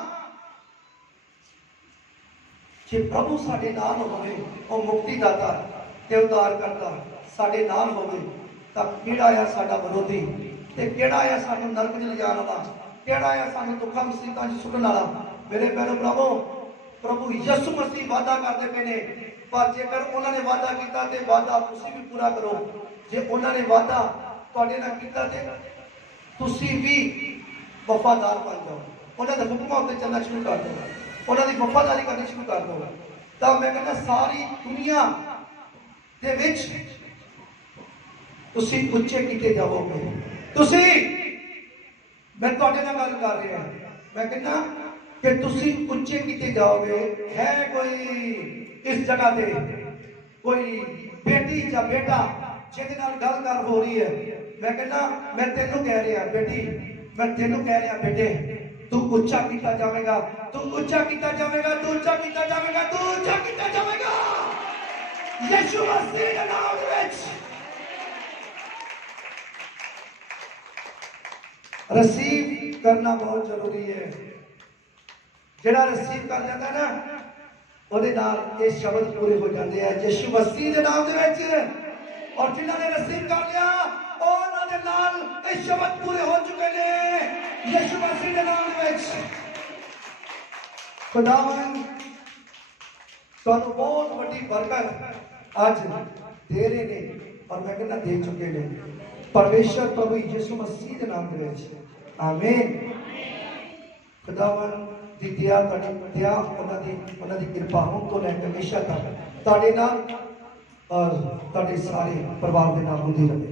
ਜੇ ਪ੍ਰਭੂ ਸਾਡੇ ਨਾਲ ਹੋਵੇ, ਉਹ ਮੁਕਤੀ ਦਾਤਾ ਤੇ ਉਦਾਰ ਕਰਤਾ ਸਾਡੇ ਨਾਲ ਹੋਵੇ, ਤਾਂ ਕਿਹੜਾ ਆ ਸਾਡਾ ਵਿਰੋਧੀ ਤੇ ਕਿਹੜਾ ਆ ਸਾਨੂੰ ਨਰਕ 'ਚ ਲਿਜਾਣ ਵਾਲਾ, ਕਿਹੜਾ ਆ ਸਾਨੂੰ ਦੁੱਖਾਂ ਮੁਸੀਬਤਾਂ 'ਚ ਸੁੱਟਣ ਵਾਲਾ। ਮੇਰੇ ਭੈਣੋ ਪ੍ਰਭੂ ਯਿਸੂ ਮਸੀਹ ਵਾਅਦਾ ਕਰਦੇ ਪਏ ਨੇ, ਪਰ ਜੇਕਰ ਉਹਨਾਂ ਨੇ ਵਾਅਦਾ ਕੀਤਾ ਤੇ ਵਾਅਦਾ ਤੁਸੀਂ ਵੀ ਪੂਰਾ ਕਰੋ। ਜੇ ਉਹਨਾਂ ਨੇ ਵਾਅਦਾ ਤੁਹਾਡੇ ਨਾਲ ਕੀਤਾ ਤੇ ਤੁਸੀਂ ਵੀ ਵਫਾਦਾਰ ਬਣ ਜਾਓ, ਉਹਨਾਂ ਦੇ ਹੁਕਮਾਂ ਉੱਤੇ ਚੱਲਣਾ ਸ਼ੁਰੂ ਕਰ ਦਿਓ, ਉਹਨਾਂ ਦੀ ਵਫਾਦਾਰੀ ਕਰਨੀ ਸ਼ੁਰੂ ਕਰ ਦਿਓ। ਤਾਂ ਮੈਂ ਕਹਿੰਦਾ ਸਾਰੀ ਦੁਨੀਆ ਦੇ ਵਿੱਚ ਤੁਸੀਂ ਉੱਚੇ ਕੀਤੇ ਜਾਵੋਗੇ। ਤੁਸੀਂ, ਮੈਂ ਤੁਹਾਡੇ ਨਾਲ ਗੱਲ ਕਰ ਰਿਹਾ, ਮੈਂ ਕਹਿੰਦਾ ਕਿ ਤੁਸੀਂ ਉੱਚੇ ਕੀਤੇ ਜਾਓਗੇ। ਹੈ ਕੋਈ ਇਸ ਜਗ੍ਹਾ ਤੇ ਕੋਈ ਬੇਟੀ ਜਾਂ ਬੇਟਾ ਜਿਹਦੇ ਨਾਲ ਗੱਲ ਹੋ ਰਹੀ ਹੈ? ਮੈਂ ਕਹਿੰਦਾ ਮੈਂ ਤੈਨੂੰ ਕਹਿ ਰਿਹਾ ਬੇਟੀ, ਮੈਂ ਤੈਨੂੰ ਕਹਿ ਰਿਹਾ ਬੇਟੇ, ਤੂੰ ਉੱਚਾ ਕੀਤਾ ਜਾਵੇਗਾ, ਤੂੰ ਉੱਚਾ ਕੀਤਾ ਜਾਵੇਗਾ, ਤੂੰ ਉੱਚਾ ਕੀਤਾ ਜਾਵੇਗਾ, ਤੂੰ ਉੱਚਾ ਕੀਤਾ ਜਾਵੇਗਾ ਯਿਸੂ ਮਸੀਹ ਦੇ ਨਾਮ ਵਿੱਚ। ਰਿਸੀਵ ਕਰਨਾ ਬਹੁਤ ਜ਼ਰੂਰੀ ਹੈ। ਜਿਹੜਾ ਰਿਸੀਵ ਕਰ ਜਾਂਦਾ ਨਾ ਉਹਦੇ ਨਾਲ ਇਹ ਸ਼ਬਦ ਪੂਰੇ ਹੋ ਜਾਂਦੇ ਆ ਯਿਸੂ ਮਸੀਹ ਦੇ ਨਾਮ ਦੇ ਵਿੱਚ। ਔਰ ਜਿਨ੍ਹਾਂ ਨੇ ਰਿਸੀਵ ਕਰ ਲਿਆ ਉਹਨਾਂ ਦੇ ਨਾਲ ਇਹ ਸ਼ਬਦ ਪੂਰੇ ਹੋ ਚੁੱਕੇ ਨੇ ਯਿਸੂ ਮਸੀਹ ਦੇ ਨਾਮ ਦੇ ਵਿੱਚ। ਖੁਦਾਵੰਦ ਤੁਹਾਨੂੰ ਬਹੁਤ ਵੱਡੀ ਬਰਕਤ ਅੱਜ ਦੇ ਰਹੇ ਨੇ ਔਰ ਮੈਂ ਕਹਿੰਦਾ ਦੇ ਚੁੱਕੇ ਨੇ ਪਰਮੇਸ਼ਰ ਪ੍ਰਭੂ ਯਿਸੂ ਮਸੀਹ ਦੇ ਨਾਮ ਦੇ ਵਿੱਚ। ਆਮੀਨ। ਖੁਦਾਵੰਦ ਦੀ ਦਇਆ, ਉਹਨਾਂ ਦੀ ਕਿਰਪਾ ਹੁਣ ਤੋਂ ਲੈ ਕੇ ਹਮੇਸ਼ਾ ਤੱਕ ਤੁਹਾਡੇ ਨਾਲ ਔਰ ਤੁਹਾਡੇ ਸਾਰੇ ਪਰਿਵਾਰ ਦੇ ਨਾਲ ਹੁੰਦੀ ਰਹੇ।